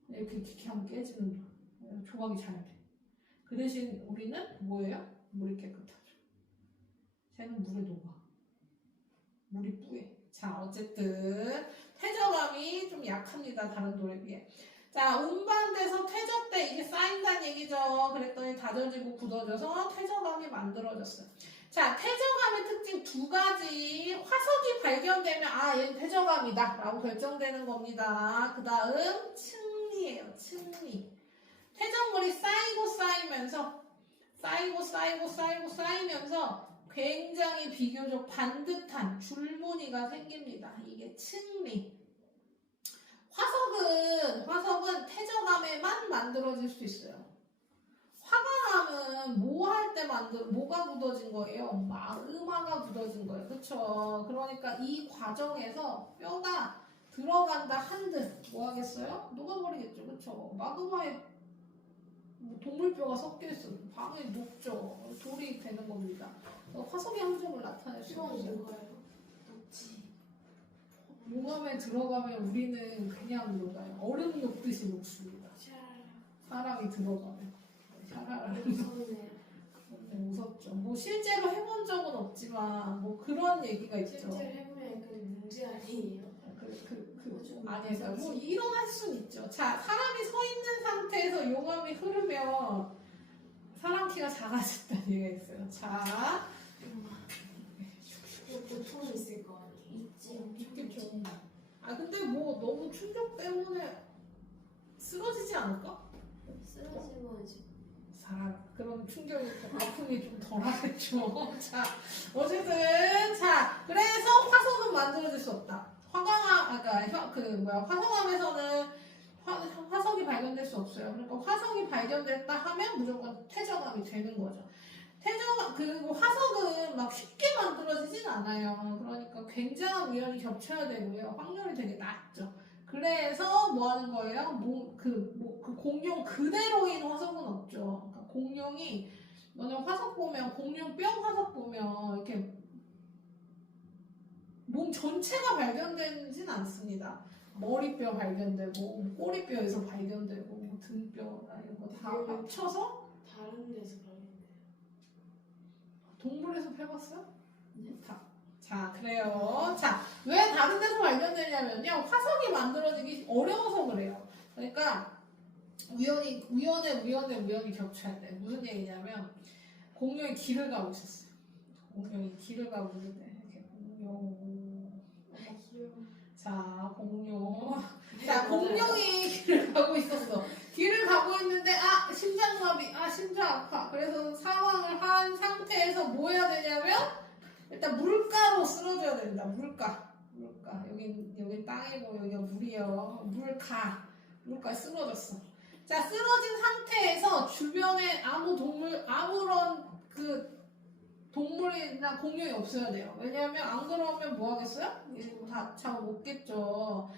이렇게 하면 깨지는 동. 조각이 잘 돼. 그 대신 우리는 뭐예요? 물이 깨끗하죠. 쟤는 물에 녹아. 물이 뿌해. 자, 어쨌든 퇴적감이 좀 약합니다. 다른 돌에 비해. 자, 운반돼서 퇴적돼. 이게 쌓인다는 얘기죠. 그랬더니 다져지고 굳어져서 퇴적감이 만들어졌어요. 자, 퇴적감의 특징 두 가지. 화석이 발견되면 아, 얘는 퇴적감이다 라고 결정되는 겁니다. 그 다음 층리예요. 층리. 퇴적물이 쌓이면서 굉장히 비교적 반듯한 줄무늬가 생깁니다. 이게 층리. 화석은 퇴적암에만 만들어질 수 있어요. 화강암은 뭐 할 때 뭐가 굳어진 거예요? 마그마가 굳어진 거예요. 그쵸? 그러니까 이 과정에서 뼈가 들어간다 한들 뭐 하겠어요? 녹아버리겠죠. 그쵸? 마그마에 동물뼈가 섞여 있으면 방에 녹죠. 돌이 되는 겁니다. 화석의 함정을 나타낼 수 수원 있어요. 뭐가요? 녹지. 용암에 들어가면 우리는 그냥 녹아요. 얼음 녹듯이 녹습니다. 사람이 들어가면. 샤라라. 무섭네요. 무섭죠. 뭐 실제로 해본 적은 없지만 뭐 그런 얘기가 있죠. 실제로 해보면 그건 문제 아니에요? 아니에요. 뭐 일어날 수는 있죠. 자, 사람이 서 있는 상태에서 용암이 흐르면 사람 키가 작아진다는 얘기가 있어요. 자, 고통 있을 거 아니에요? 있겠죠. 아 근데 뭐 너무 충격 때문에 쓰러지지 않을까? 쓰러지면 이제 사람 그런 충격이 아픔이 좀 덜하겠죠. 자, 어쨌든 자 그래서 화석은 만들어질 수 없다. 화성암에서는 화석이 발견될 수 없어요. 그러니까 화석이 발견됐다 하면 무조건 퇴적암이 되는 거죠. 그리고 화석은 막 쉽게 만들어지진 않아요. 그러니까 굉장한 우연이 겹쳐야 되고요. 확률이 되게 낮죠. 그래서 뭐 하는 거예요? 그 공룡 그대로인 화석은 없죠. 그러니까 공룡이, 너네 화석 보면, 공룡 뼈 화석 보면, 이렇게 몸 전체가 발견되진 않습니다. 머리뼈 발견되고, 꼬리뼈에서 발견되고, 등뼈, 이런 거 다 합쳐서 다른 데서 발견돼요. 동물에서 해봤어요? 네. 자, 그래요. 자, 왜 다른 데서 발견되냐면요. 화석이 만들어지기 어려워서 그래요. 그러니까, 우연에 겹쳐야 돼. 무슨 얘기냐면, 공룡이 길을 가고 있었어요. 공룡이 길을 가고 있는데, 이렇게 자, 공룡. 자, 공룡이 길을 가고 있었어. 길을 가고 있는데, 심장마비, 심장 아파. 그래서 사망을 한 상태에서 뭐 해야 되냐면, 일단 물가로 쓰러져야 됩니다. 물가. 여긴 땅이고, 여기가 물이요. 물가에 쓰러졌어. 자, 쓰러진 상태에서 주변에 아무런 동물이나 공룡이 없어야 돼요. 왜냐하면 안 그러면 뭐 하겠어요? 다 잡아먹겠죠.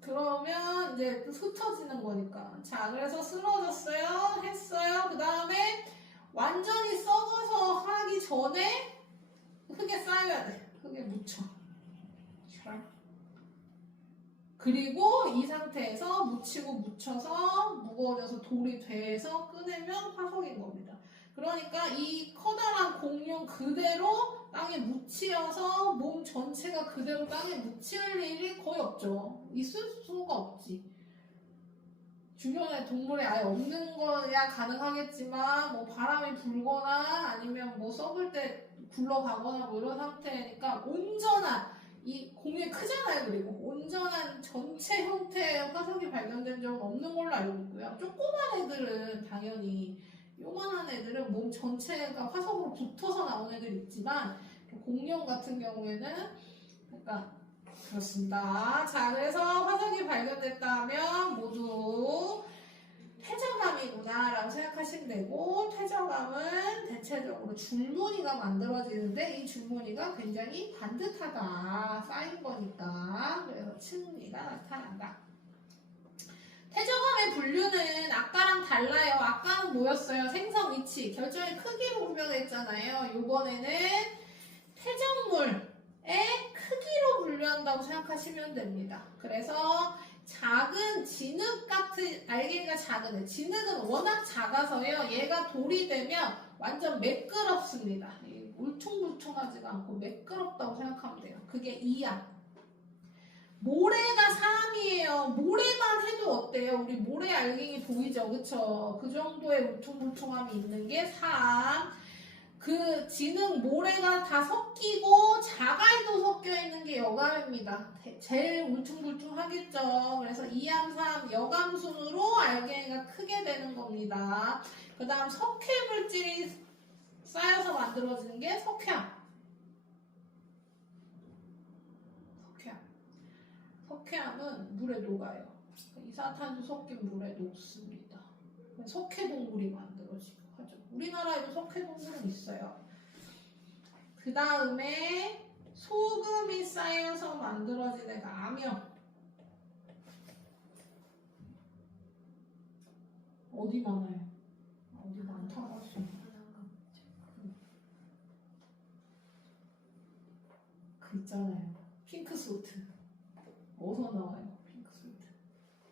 그러면 이제 흩어지는 거니까. 자, 그래서 쓰러졌어요. 했어요. 그 다음에 완전히 썩어서 하기 전에 흙에 쌓여야 돼. 흙에 묻혀. 그리고 이 상태에서 묻혀서 무거워져서 돌이 돼서 꺼내면 화석인 겁니다. 그러니까 이 커다란 공룡 그대로 땅에 묻히어서 몸 전체가 그대로 땅에 묻힐 일이 거의 없죠. 있을 수가 없지. 주변에 동물이 아예 없는 거야 가능하겠지만 뭐 바람이 불거나 아니면 뭐 썩을 때 굴러가거나 뭐 이런 상태니까 온전한, 이 공룡이 크잖아요. 그리고 온전한 전체 형태의 화석이 발견된 적은 없는 걸로 알고 있고요. 조그만 애들은 당연히, 요만한 애들은 몸 전체가 화석으로 붙어서 나온 애들 있지만 공룡 같은 경우에는 그러니까 그렇습니다. 자, 그래서 화석이 발견됐다 하면 모두 퇴적암이구나 라고 생각하시면 되고, 퇴적암은 대체적으로 줄무늬가 만들어지는데 이 줄무늬가 굉장히 반듯하다, 쌓인 거니까. 그래서 층리가 나타난다. 퇴적암의 분류는 아까랑 달라요. 아까는 뭐였어요? 생성 위치, 결정의 크기로 구별했잖아요. 이번에는 퇴적물의 크기로 분류한다고 생각하시면 됩니다. 그래서 작은 진흙 같은 알갱이가 작은 애. 진흙은 워낙 작아서요. 얘가 돌이 되면 완전 매끄럽습니다. 울퉁불퉁하지가 않고 매끄럽다고 생각하면 돼요. 그게 이암. 모래가 3이에요. 모래만 해도 어때요? 우리 모래 알갱이 보이죠? 그쵸? 그 정도의 울퉁불퉁함이 있는 게 3. 그 진흙 모래가 다 섞이고 자갈도 섞여 있는 게 여감입니다. 제일 울퉁불퉁하겠죠. 그래서 2암, 3 여감순으로 알갱이가 크게 되는 겁니다. 그 다음 석회 물질이 쌓여서 만들어지는 게 석회암. 석회암은 물에 녹아요. 이산탄소 섞인 물에 녹습니다. 석회동굴이 만들어지고 하죠. 우리나라에도 석회동굴은 있어요. 그 다음에 소금이 쌓여서 만들어진 애가 암염. 어디 많아요? 어디 많다고 할 수 있나? 그 있잖아요. 핑크소트. 어디서 나와요? 핑크솔트.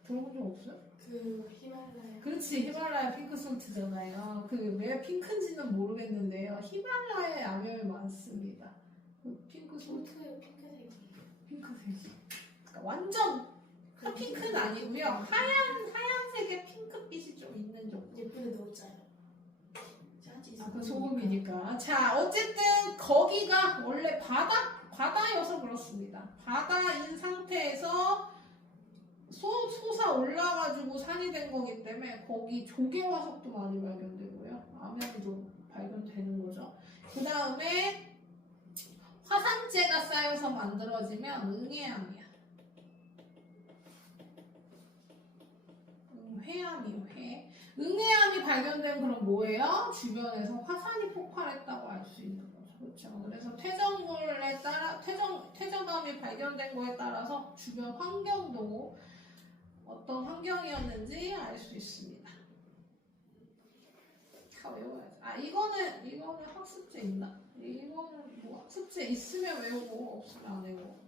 들어본 적 없어요? 그 히말라야. 그렇지, 히말라야 핑크솔트잖아요. 그 왜 핑크인지는 모르겠는데요. 히말라야에 암염이 많습니다. 그 핑크솔트. 핑크색이. 핑크색이. 그러니까 완전 핑크는 아니고요. 하얀색의 핑크빛이 좀 있는 정도. 예쁘게 넣었잖아요. 아, 그 소금이니까. 자, 어쨌든 거기가 원래 바다여서 그렇습니다. 바다인 상태에서 솟아 올라가지고 산이 된 거기 때문에 거기 조개 화석도 많이 발견되고요. 암염도 발견되는 거죠. 그 다음에 화산재가 쌓여서 만들어지면 응해암이야. 회암이요, 회. 응해암이 발견되면 그럼 뭐예요? 주변에서 화산이 폭발했다고 알 수 있는 거죠. 그렇죠. 그래서 퇴적물에 따라 퇴적암이 발견된 거에 따라서 주변 환경도 어떤 환경이었는지 알 수 있습니다. 다 외워야지. 아, 이거는 학습제 있나? 이거는 뭐 학습제 있으면 외우고 없으면 안 외우고.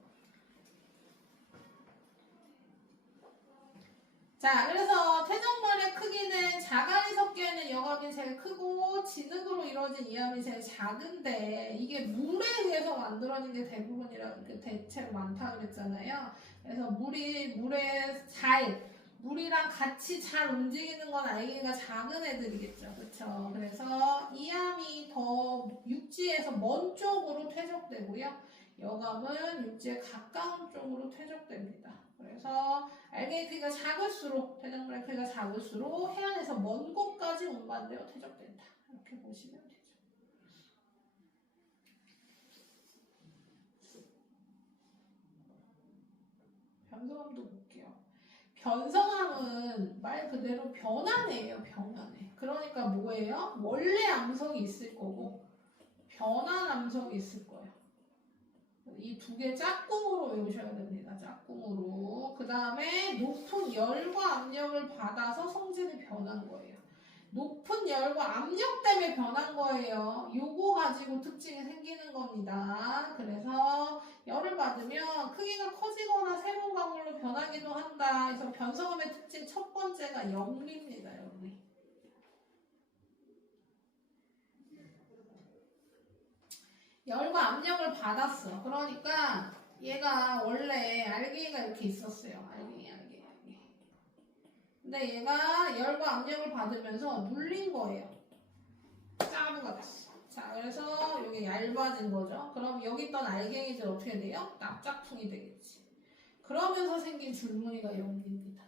자, 그래서 퇴적물의 크기는 자갈이 섞여있는 여감이 제일 크고 진흙으로 이루어진 이암이 제일 작은데 이게 물에 의해서 만들어진 게 대체로 많다고 그랬잖아요. 그래서 물이랑 같이 잘 움직이는 건 알갱이가 작은 애들이겠죠. 그렇죠? 그래서 이암이 더 육지에서 먼 쪽으로 퇴적되고요. 여감은 육지에 가까운 쪽으로 퇴적됩니다. 그래서 알갱이 크기가 작을수록 퇴적물의 크기가 작을수록 해안에서 먼 곳까지 운반되어 퇴적된다. 이렇게 보시면 되죠. 변성암도 볼게요. 변성암은 말 그대로 변환이에요. 변환해. 그러니까 뭐예요? 원래 암석이 있을 거고 변환 암석이 있을 거예요. 이 두 개 짝꿍으로 외우셔야 됩니다. 짝꿍으로. 그 다음에 높은 열과 압력을 받아서 성질이 변한 거예요. 높은 열과 압력 때문에 변한 거예요. 요거 가지고 특징이 생기는 겁니다. 그래서 열을 받으면 크기가 커지거나 새로운 광물로 변하기도 한다. 그래서 변성암의 특징 첫 번째가 영리입니다. 영리. 열과 압력을 받았어. 그러니까 얘가 원래 알갱이가 이렇게 있었어요. 알갱이. 근데 얘가 열과 압력을 받으면서 눌린 거예요. 짜부가 됐어. 자, 그래서 이게 얇아진 거죠. 그럼 여기 있던 알갱이들 어떻게 돼요? 납작퉁이 되겠지. 그러면서 생긴 줄무늬가 영리입니다.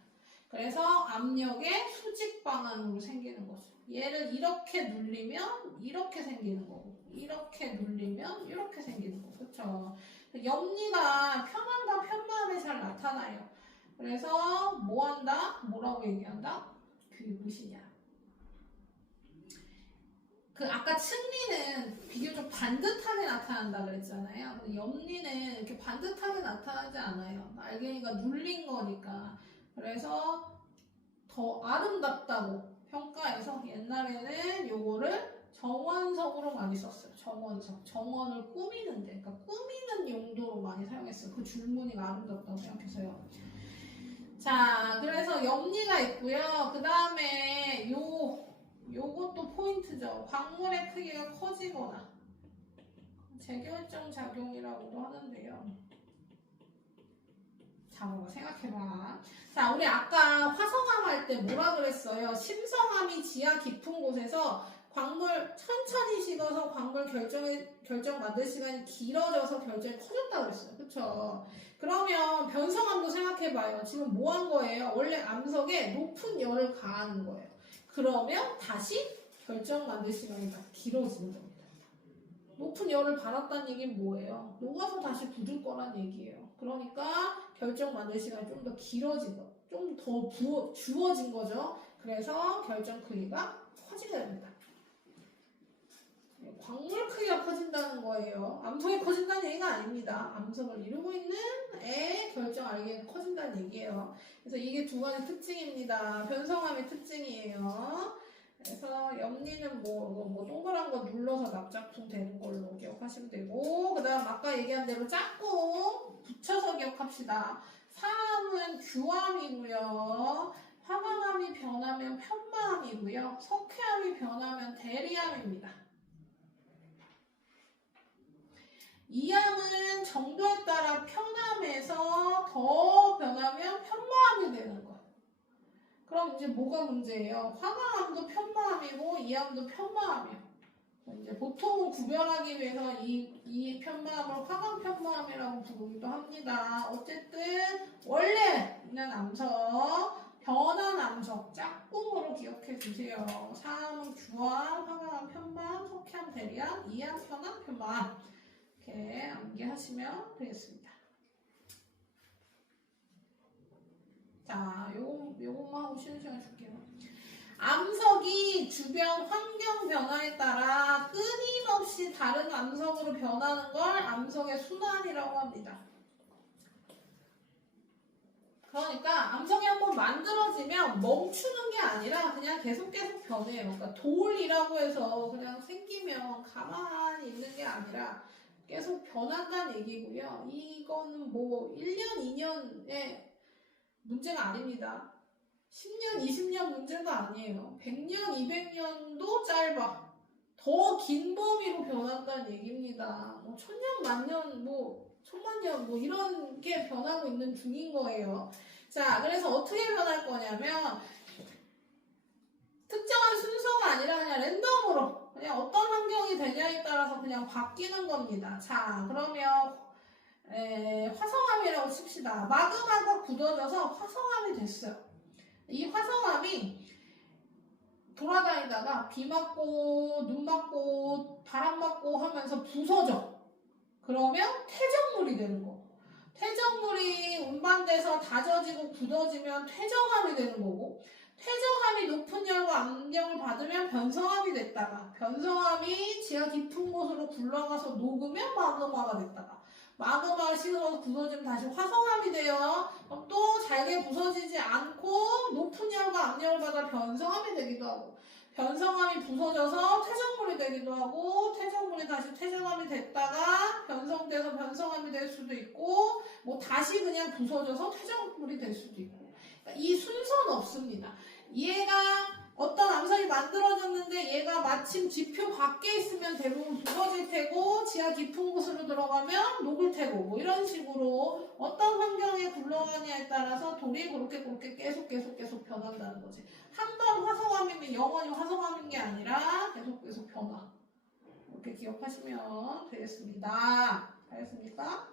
그래서 압력의 수직 방향으로 생기는 거죠. 얘를 이렇게 눌리면 이렇게 생기는 거고, 이렇게 눌리면 이렇게 생기는 거고, 그렇죠? 염리가 편한다, 편마음에 잘 나타나요. 그래서 뭐 한다? 뭐라고 얘기한다? 그게 무엇이냐? 그 아까 층리는 비교적 반듯하게 나타난다 그랬잖아요. 염리는 이렇게 반듯하게 나타나지 않아요. 알갱이가 눌린 거니까. 그래서 더 아름답다고 평가해서 옛날에는 요거를 정원석으로 많이 썼어요. 정원석. 정원을 꾸미는데, 그러니까 꾸미는 용도로 많이 사용했어요. 그 줄무늬가 아름답다고 생각해서요. 자, 그래서 염리가 있고요. 그 다음에 요것도 포인트죠. 광물의 크기가 커지거나 재결정 작용이라고도 하는데요. 자, 봐봐, 생각해봐. 자, 우리 아까 화성암 할 때 뭐라 그랬어요? 심성암이 지하 깊은 곳에서 광물 천천히 식어서 광물 결정 만들 시간이 길어져서 결정이 커졌다 그랬어요. 그쵸? 그러면 변성암도 생각해봐요. 지금 뭐 한 거예요? 원래 암석에 높은 열을 가하는 거예요. 그러면 다시 결정 만들 시간이 더 길어지는 겁니다. 높은 열을 받았다는 얘기는 뭐예요? 녹아서 다시 굳을 거란 얘기예요. 그러니까 결정 만들 시간이 좀 더 길어진 거, 좀 더 주어진 거죠. 그래서 결정 크기가 커지게 됩니다. 광물 크기가 커진다는 거예요. 암석이 커진다는 얘기가 아닙니다. 암석을 이루고 있는 애 결정 알기가 커진다는 얘기예요. 그래서 이게 두 가지 특징입니다. 변성암의 특징이에요. 그래서 염리는 뭐 동그란 거 눌러서 납작품 되는 걸로 기억하시면 되고, 그 다음 아까 얘기한 대로 짝꿍 붙여서 기억합시다. 사암은 규암이고요. 화강암이 변하면 편마암이고요. 석회암이 변하면 대리암입니다. 이암은 정도에 따라 편암에서 더 변하면 편마암이 되는 거예요. 그럼 이제 뭐가 문제예요? 화강암도 편마암이고 이암도 편마암이에요. 이제 보통은 구별하기 위해서 이 편마암을 화강 편마암이라고 부르기도 합니다. 어쨌든 원래 있는 암석, 변한 암석 짝꿍으로 기억해 주세요. 사암은 규암, 화강암 편마암, 석회암 대리암, 이암 편암 편마암. 이렇게 암기하시면 되겠습니다. 자, 요것만 하고 쉬는 시간 줄게요. 암석이 주변 환경 변화에 따라 끊임없이 다른 암석으로 변하는 걸 암석의 순환이라고 합니다. 그러니까 암석이 한번 만들어지면 멈추는 게 아니라 그냥 계속 변해요. 그러니까 돌이라고 해서 그냥 생기면 가만히 있는 게 아니라 계속 변한다는 얘기고요. 이거는 뭐 1년, 2년의 문제가 아닙니다. 10년, 20년 문제가 아니에요. 100년, 200년도 짧아. 더 긴 범위로 변한다는 얘기입니다. 뭐 천년, 만년, 뭐 천만년 뭐 이런 게 변하고 있는 중인 거예요. 자, 그래서 어떻게 변할 거냐면 특정한 순서가 아니라 그냥 랜덤으로 그냥 어떤 환경이 되냐에 따라서 그냥 바뀌는 겁니다. 자, 그러면 화성암이라고 칩시다. 마그마가 굳어져서 화성암이 됐어요. 이 화성암이 돌아다니다가 비 맞고 눈 맞고 바람 맞고 하면서 부서져. 그러면 퇴적물이 되는 거. 퇴적물이 운반돼서 다져지고 굳어지면 퇴적암이 되는 거고, 퇴적암이 높은 열과 압력을 받으면 변성암이 됐다가, 변성암이 지하 깊은 곳으로 굴러가서 녹으면 마그마가 됐다가, 마그마가 식어서 굳어지면 다시 화성암이 돼요. 그럼 또 잘게 부서지지 않고 높은 열과 압력을 받아 변성암이 되기도 하고, 변성암이 부서져서 퇴적물이 되기도 하고, 퇴적물이 다시 퇴적암이 됐다가 변성돼서 변성암이 될 수도 있고, 뭐 다시 그냥 부서져서 퇴적물이 될 수도 있고. 그러니까 이 순서는 없습니다. 얘가 어떤 암석이 만들어졌는데 얘가 마침 지표 밖에 있으면 대부분 부서질 테고, 지하 깊은 곳으로 들어가면 녹을 테고, 뭐 이런 식으로 어떤 환경에 굴러가냐에 따라서 돌이 그렇게 계속 변한다는 거지. 한 번 화성암이면 영원히 화성암인 게 아니라 계속 변화. 이렇게 기억하시면 되겠습니다. 알겠습니까?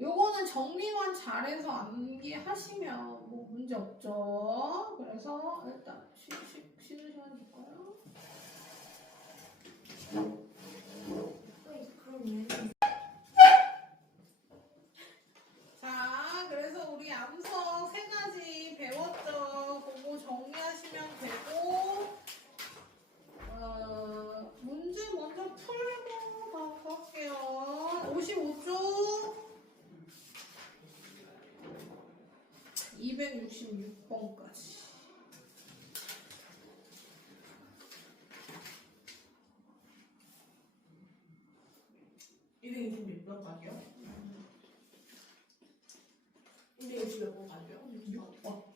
요거는 정리만 잘해서 암기하시면 뭐 문제 없죠. 그래서 일단 쉬는 시간 줄까요? 그럼 얘는 자, 그래서 우리 암석 세 가지 배웠죠. 그거 정리하시면 되고, 문제 먼저 풀고 갈게요. 55쪽 266번까지. 가지요? 근데 요즘 몇번 가지요? 6번.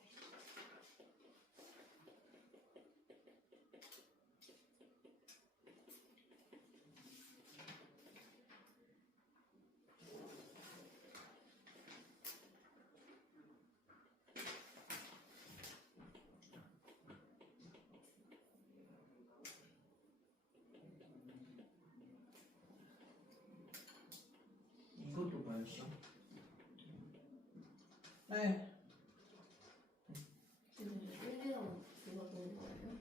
이것도 봐요 시험. 네. 지금 1, 2랑 누가 보는 거예요?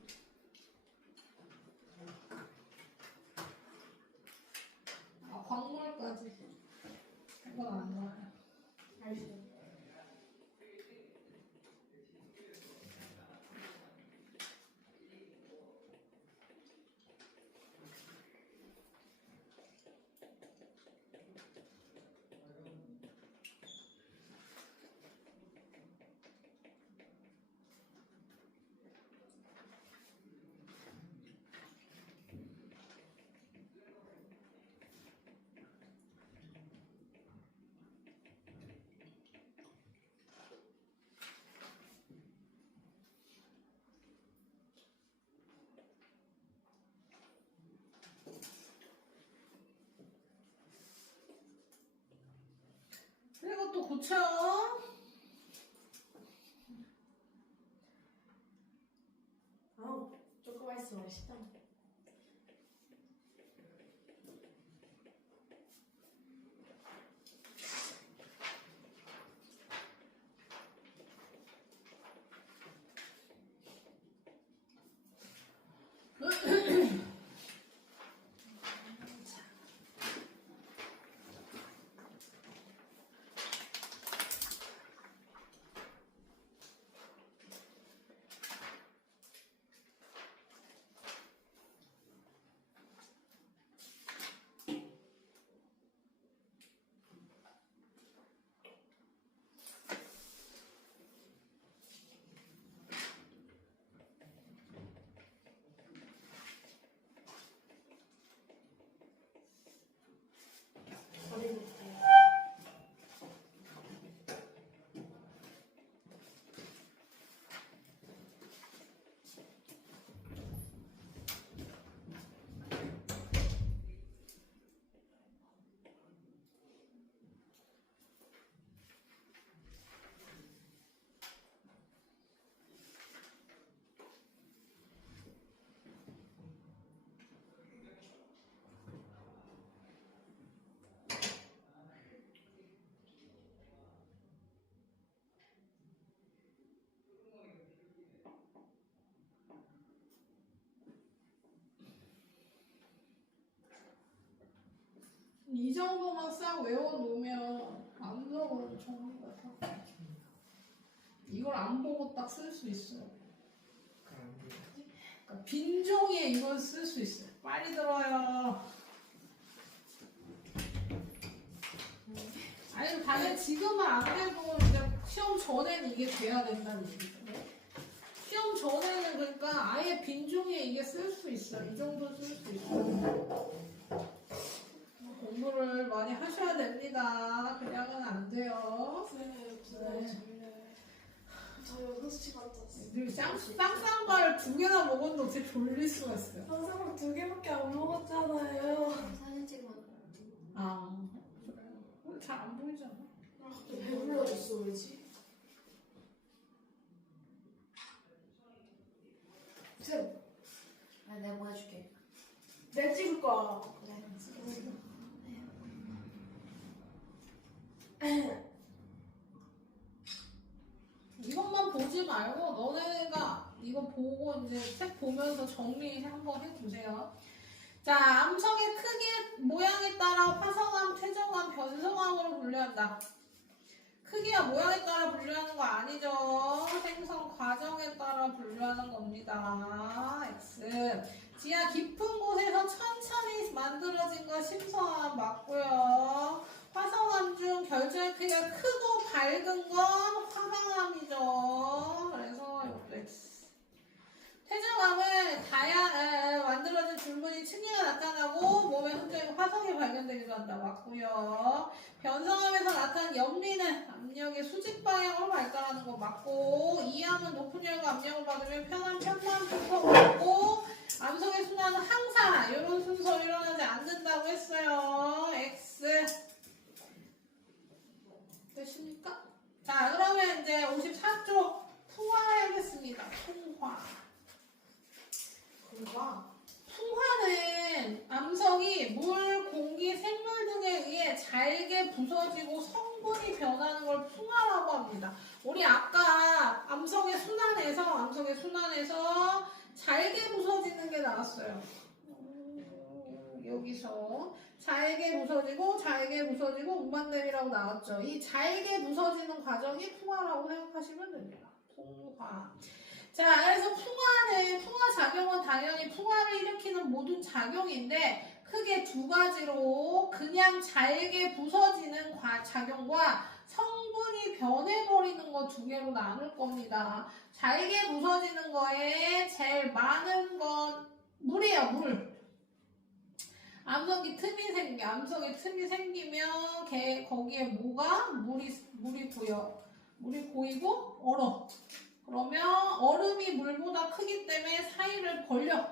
아, 광물까지. 이건 안 나와요. 알죠. 그리고 또 고쳐. 아우, 조금만 있으면 맛있다. 버리겠어요. 이 정도만 싹 외워놓으면 안 적어도 정리가 다. 이걸 안 보고 딱 쓸 수 있어. 그러니까 빈 종이에 이걸 쓸 수 있어. 빨리 들어요. 아니 당연히 지금은 안 해도 이제 시험 전에는 이게 돼야 된다는 얘기죠. 시험 전에는 그러니까 아예 빈 종이에 이게 쓸 수 있어. 이 정도 쓸 수 있어. 공부를 많이 하셔야 됩니다. 그냥은 안 돼요. 네, 저 6시간 잤어요. 늘 쌍쌍발 2개나 먹었는데 어떻게 졸릴 수가 있어요? 쌍쌍발 2개밖에 안 먹었잖아요. 사진 찍으면 아, 잘 안 보이잖아. 아, 갑자기 배불러졌어, 왜지? 쌤, 내가 보여줄게. 내가 찍을 거야. 그래. 이것만 보지 말고 너네가 이거 보고 이제 책 보면서 정리 한번 해보세요. 자, 암석의 크기, 모양에 따라 화성암, 퇴적암, 변성암으로 분류한다. 크기와 모양에 따라 분류하는 거 아니죠. 생성 과정에 따라 분류하는 겁니다. X. 지하 깊은 곳에서 천천히 만들어진 거 심성암 맞고요. 화성암 중 결정의 크기가 크고 밝은 건 화강암이죠. 그래서 이것도 X. 퇴적암은 만들어진 줄무늬 층리가 나타나고 몸에 흔적이 화성이 발견되기도 한다. 맞고요. 변성함에서 나타난 염리는 압력의 수직 방향으로 발달하는 거 맞고, 이암은 높은 열과 압력을 받으면 편한 편만 분포가 맞고, 암석의 순환은 항상 이런 순서로 일어나지 않는다고 했어요. X. 되십니까? 자, 그러면 이제 54쪽 풍화해야겠습니다. 풍화. 풍화는 암석이 물, 공기, 생물 등에 의해 잘게 부서지고 성분이 변하는 걸 풍화라고 합니다. 우리 아까 암석의 순환에서 잘게 부서지는 게 나왔어요. 여기서 잘게 부서지고 운반됨이라고 나왔죠. 이 잘게 부서지는 과정이 풍화라고 생각하시면 됩니다. 풍화. 자, 그래서 풍화작용은 당연히 풍화를 일으키는 모든 작용인데 크게 두 가지로 그냥 잘게 부서지는 작용과 성분이 변해버리는 거 두 개로 나눌 겁니다. 잘게 부서지는 거에 제일 많은 건 물이에요, 물. 암석이 틈이 생기면 거기에 물이 고여. 물이 고이고 얼어. 그러면 얼음이 물보다 크기 때문에 사이를 벌려.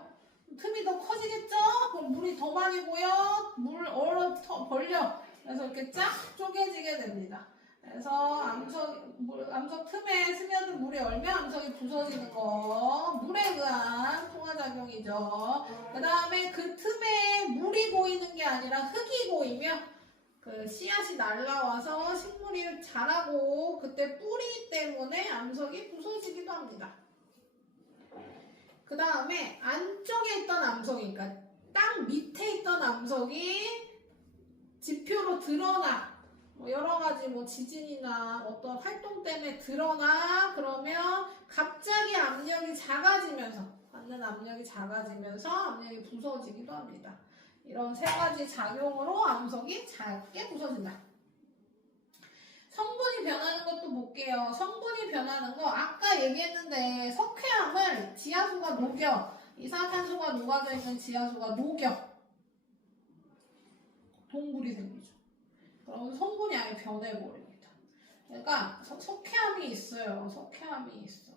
틈이 더 커지겠죠? 그럼 물이 더 많이 고여. 얼음 더 벌려. 그래서 이렇게 쫙 쪼개지게 됩니다. 그래서 암석 틈에 스며든 물이 얼면 암석이 부서지는 거. 물에 의한 풍화작용이죠. 그 다음에 그 틈에 물이 고이는 게 아니라 흙이 고이면 그 씨앗이 날라와서 식물이 자라고 그때 뿌리 때문에 암석이 부서지기도 합니다. 그 다음에 안쪽에 있던 암석이, 그러니까 땅 밑에 있던 암석이 지표로 드러나, 여러 가지 지진이나 어떤 활동 때문에 드러나, 그러면 갑자기 받는 압력이 작아지면서 압력이 부서지기도 합니다. 이런 세 가지 작용으로 암석이 작게 부서진다. 성분이 변하는 것도 볼게요. 성분이 변하는 거 아까 얘기했는데 석회암을 지하수가 녹여. 이산화탄소가 녹아져 있는 지하수가 녹여. 동굴이 생기죠. 그러면 성분이 아예 변해버립니다. 그러니까 석회암이 있어요.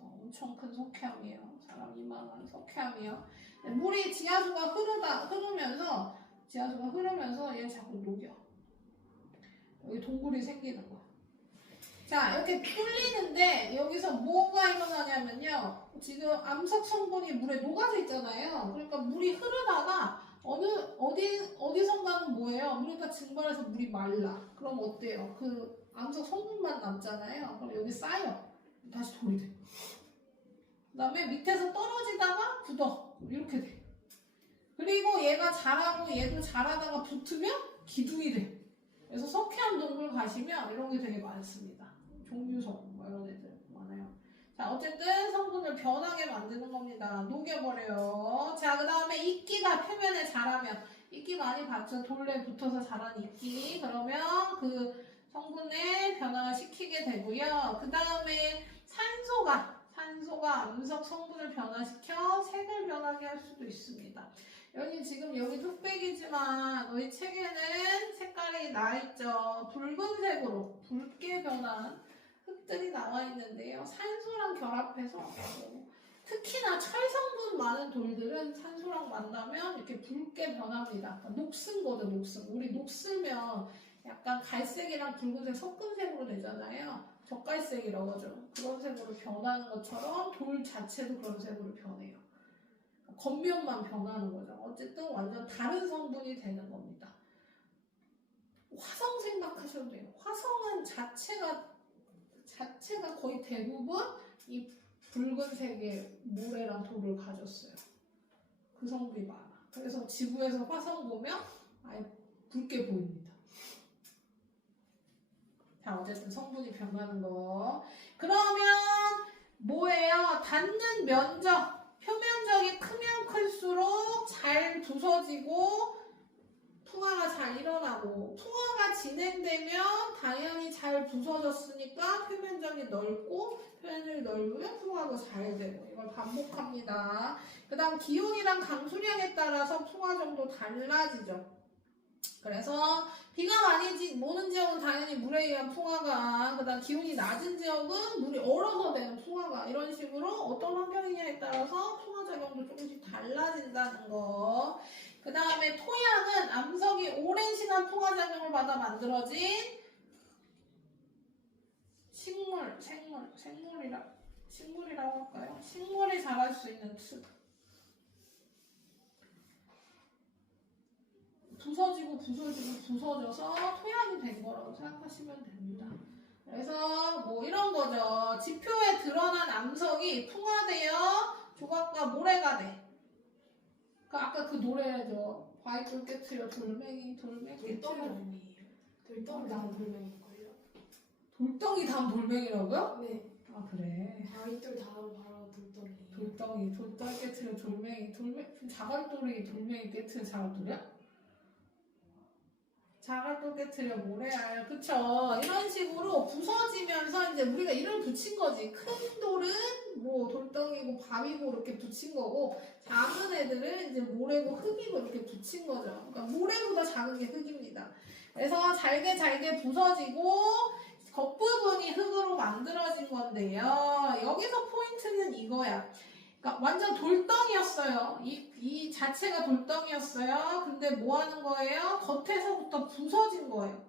엄청 큰 석회암이에요. 사람 이만한 석회암이에요. 물이 지하수가 흐르면서 얘 자꾸 녹여. 여기 동굴이 생기는 거. 자, 이렇게 뚫리는데 여기서 뭐가 일어나냐면요. 지금 암석 성분이 물에 녹아져 있잖아요. 그러니까 물이 흐르다가 어디선가는 뭐예요? 물이 다 증발해서 물이 말라. 그럼 어때요? 그 암석 성분만 남잖아요. 그럼 여기 쌓여. 다시 돌이 돼. 그 다음에 밑에서 떨어지다가 굳어. 이렇게 돼. 그리고 얘가 자라고 얘도 자라다가 붙으면 기둥이 돼. 그래서 석회암 동굴 가시면 이런 게 되게 많습니다. 종류성 이런 애들 많아요. 자, 어쨌든 성분을 변하게 만드는 겁니다. 녹여버려요. 자, 그 다음에 이끼가 표면에 자라면, 이끼 많이 봤죠? 돌에 붙어서 자란 이끼. 그러면 그 성분을 변화를 시키게 되고요. 그 다음에 산소가 암석 성분을 변화시켜 색을 변하게 할 수도 있습니다. 지금 여기 흑백이지만 너희 책에는 색깔이 나있죠. 붉은색으로 붉게 변한 흙들이 나와 있는데요. 산소랑 결합해서 특히나 철성분 많은 돌들은 산소랑 만나면 이렇게 붉게 변합니다. 그러니까 녹슨 거죠, 녹슨. 우리 녹슬면 약간 갈색이랑 붉은색 섞은 색으로 되잖아요. 젓갈색이라고 하죠. 그런 색으로 변하는 것처럼 돌 자체도 그런 색으로 변해요. 겉면만 변하는 거죠. 어쨌든 완전 다른 성분이 되는 겁니다. 화성 생각하셔도 돼요. 화성은 자체가 거의 대부분 이 붉은색의 모래랑 돌을 가졌어요. 그 성분이 많아. 그래서 지구에서 화성 보면 아예 붉게 보입니다. 자, 어쨌든 성분이 변하는 거. 그러면 뭐예요? 닿는 면적. 표면적이 크면 클수록 잘 부서지고 풍화가 잘 일어나고, 풍화가 진행되면 당연히 잘 부서졌으니까 표면적이 넓고, 표면적이 넓으면 풍화도 잘 되고, 이걸 반복합니다. 그 다음 기온이랑 강수량에 따라서 풍화 정도 달라지죠. 그래서 비가 많이 오는 지역은 당연히 물에 의한 풍화가, 그다음 기온이 낮은 지역은 물이 얼어서 되는 풍화가, 이런 식으로 어떤 환경이냐에 따라서 풍화작용도 조금씩 달라진다는 거. 그 다음에 토양은 암석이 오랜 시간 풍화작용을 받아 만들어진 식물이라고 할까요? 식물이 자랄 수 있는 흙. 부서져서 토양이 된 거라고 생각하시면 됩니다. 그래서 뭐 이런 거죠. 지표에 드러난 암석이 풍화되어 조각과 모래가 돼. 아까 그 노래죠. 바위돌 깨트려 돌멩이 돌덩이 깨트려. 아니에요? 돌덩이 다음 돌멩이일걸요? 돌덩이 다음 돌멩이라고요? 네. 아 그래. 바위돌 다음 바로 돌덩이. 돌덩이 깨트려 돌멩이. 자갈돌이 돌멩이 깨트려 자갈돌이야? 자갈돌 깨트려 모래알. 그쵸. 이런 식으로 부서지면서 이제 우리가 이름을 붙인 거지. 큰 돌은 뭐 돌덩이고 바위고 이렇게 붙인 거고, 작은 애들은 이제 모래고 흙이고 이렇게 붙인 거죠. 그러니까 모래보다 작은 게 흙입니다. 그래서 잘게 부서지고 겉부분이 흙으로 만들어진 건데요. 여기서 포인트는 이거야. 그러니까 완전 돌덩이였어요. 이 자체가 돌덩이였어요. 근데 뭐 하는 거예요? 겉에서부터 부서진 거예요.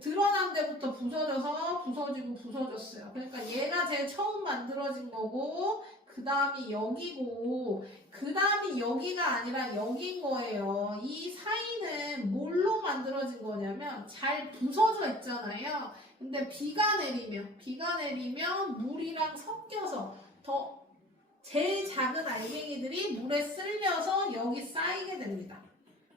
드러난 데부터 부서졌어요. 그러니까 얘가 제일 처음 만들어진 거고, 그 다음이 여기고, 그 다음이 여기가 아니라 여긴 거예요. 이 사이는 뭘로 만들어진 거냐면 잘 부서져 있잖아요. 근데 비가 내리면 물이랑 섞여서 더 제일 작은 알갱이들이 물에 쓸려서 여기 쌓이게 됩니다.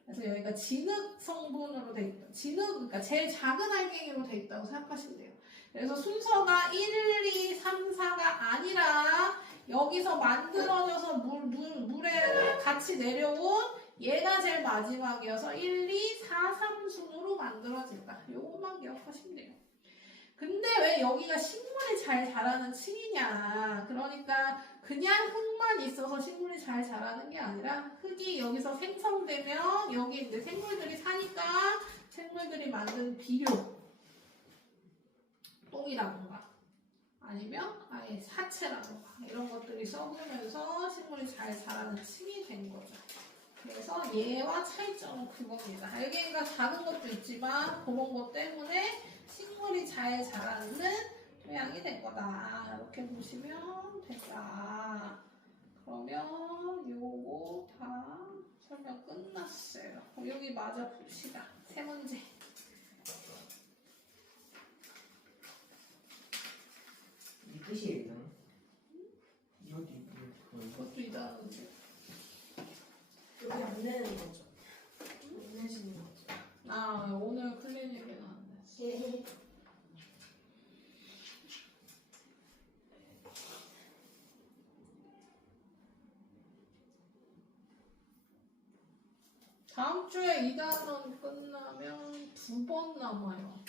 그래서 여기가 진흙 성분으로 돼 있다. 그러니까 제일 작은 알갱이로 돼 있다고 생각하시면 돼요. 그래서 순서가 1, 2, 3, 4가 아니라 여기서 만들어져서 물에 같이 내려온 얘가 제일 마지막이어서 1, 2, 4, 3 순으로 만들어진다. 요것만 기억하시면 돼요. 근데 왜 여기가 식물이 잘 자라는 층이냐. 그러니까 그냥 흙만 있어서 식물이 잘 자라는 게 아니라 흙이 여기서 생성되면 여기 이제 생물들이 사니까 생물들이 만든 비료, 똥이라던가 아니면 아예 사체라던가 이런 것들이 썩으면서 식물이 잘 자라는 층이 된 거죠. 그래서 얘와 차이점은 그겁니다. 알갱이가 작은 것도 있지만 그런 것 때문에 식물이 잘 자라는 토양이 된 거다. 이렇게 보시면 된다. 그러면 요거 다 설명 끝났어요. 그럼 여기 마저 봅시다. 세 문제. 이 끝이에요. 이것도 그것도 이다는데. 여기 안 내는 거죠? 안 내시는 거죠? 아, 오늘 클리닉은 안 됐어. 예. 다음 주에 이 단원 끝나면 2번 남아요.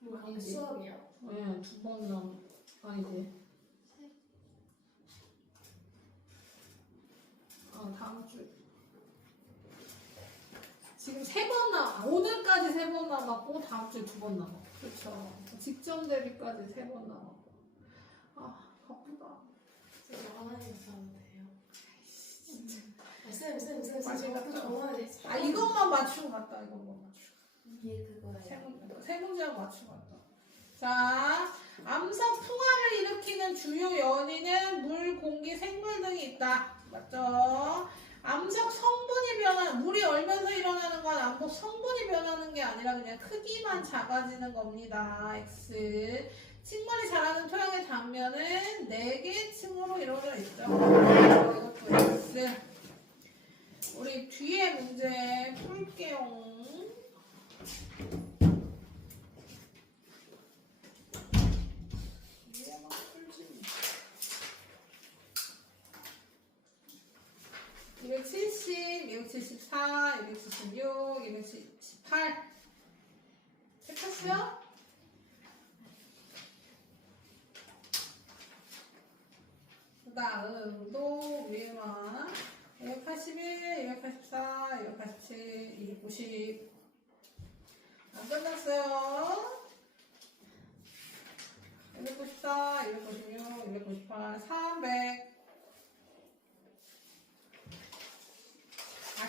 뭐 수학이요? 네, 2번 아니지. 다음 주. 지금 3번 오늘까지 3번 남았고, 다음 주에 2번 남았고. 그쵸. 직전 대비까지 3번 남았고. 아, 바쁘다. 제가 하나님 사도 돼요? 쌤, 빨리 제가 또 갔다 전화를 했어요. 이것만 맞추고 갔다, 이것만 맞추고. 이게 그거예요. 세 문제하고 맞추고 갔다. 자, 암석 풍화를 일으키는 주요 연인은 물, 공기, 생물 등이 있다. 맞죠? 암석 성분이 물이 얼면서 일어나는 건 암석 성분이 변하는 게 아니라 그냥 크기만 작아지는 겁니다. X. 식물이 자라는 토양의 단면은 4개 층으로 이루어져 있죠. 이것도 X. 우리 뒤에 문제 풀게요. 뒤에 막 풀지. 270, 274, 276, 278. 체크했어요? 그 다음도 위에만 281, 284, 287, 290. 안 끝났어요. 294, 296, 298, 300.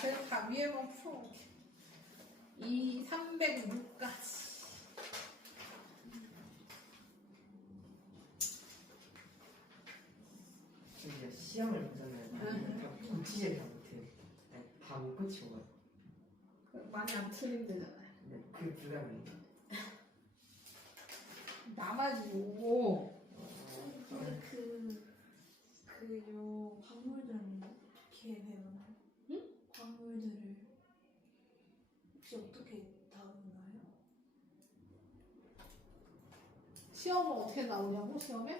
그냥 다 위에만 풀어. 306까지. 진짜 시험을 보잖아요. 다 고치질 다 못해. 다못 고치고 가요. 많이 안 틀린대잖아요. 근데 그 불가능해. 남아지고. 근데 요 광물들은 어떻게 배우나요? 응? 광물들을 혹시 어떻게 다루나요? 시험은 어떻게 나오냐고, 시험에?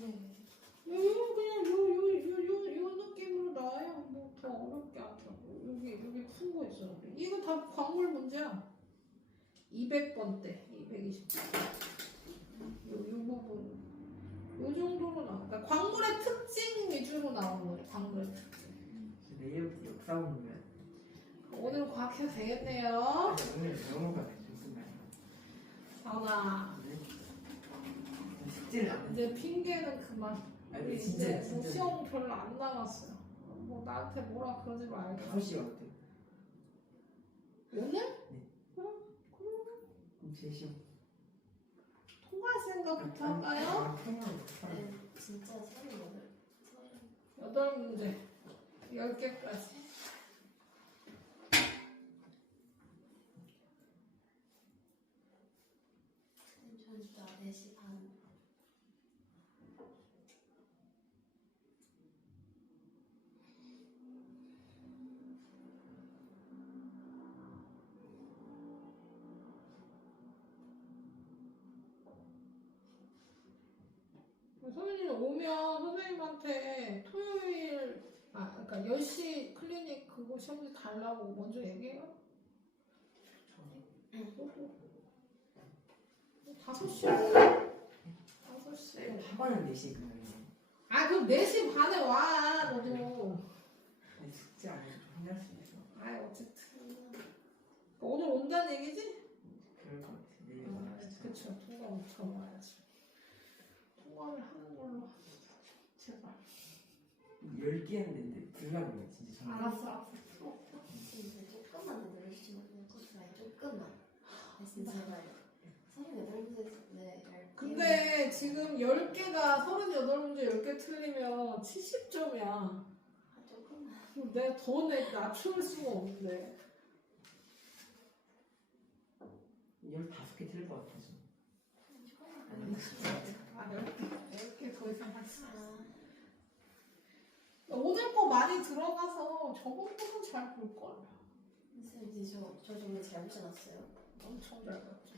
네. 그냥 요 느낌으로 나와요. 뭐 더 어렵게 안 하고. 여기 큰 거 있어. 이거 다 광물 문제야. 200번대, 220번. 요 부분. 요 정도로 나와. 그러니까 광물의 특징 위주로 나오는 거예요. 광물의 특징. 내일 역사 보면 오늘 과학해도 되겠네요. 오늘 영어가 무슨 말이야? 자나 숙제를 안 해. 이제 핑계는 그만. 아니, 우리 진짜, 이제 뭐 진짜. 시험 별로 안 남았어요. 뭐 나한테 뭐라 그러지 말고. 5시가 어때? 오늘? 네. 그럼 그럼 제 시험. 통과할 생각부터 할까요? 네, 진짜 38. 8문제 10개까지. 전주다 4시 반. 소윤이는 오면 선생님한테 토요일, 그러니까 10시 클리닉 그거 시험지 달라고 먼저 얘기해요. 5시에 5시. 학원은 4시에 끝나요. 그럼 4시 반에 와, 너도. 아니, 숙제 안 해도 혼날 수 있어. 어쨌든. 오늘 온다는 얘기지? 그럴 것 같아. 내일 진짜. 그쵸. 통과부터 와야지. 통과를 하는 걸로. 제발. 10개 했는데 불가능해 진짜. 정말. 알았어. 진짜 조금만 더 늘려주시면 안 될까요? 조금만. 진짜 제발요. 38문제 네. 근데 지금 10개가 38문제 10개 틀리면 70점이야. 조금만. 내가 더 낮출 수가 없는데. 15개 틀릴 것 같아 지금. 조금만. 10개 더 이상 할 수 없어. 오늘 거 많이 들어가서 저번 거는 잘 볼걸. 선생님 이제 저 정말 잘 붙여놨어요. 엄청 잘 봤죠.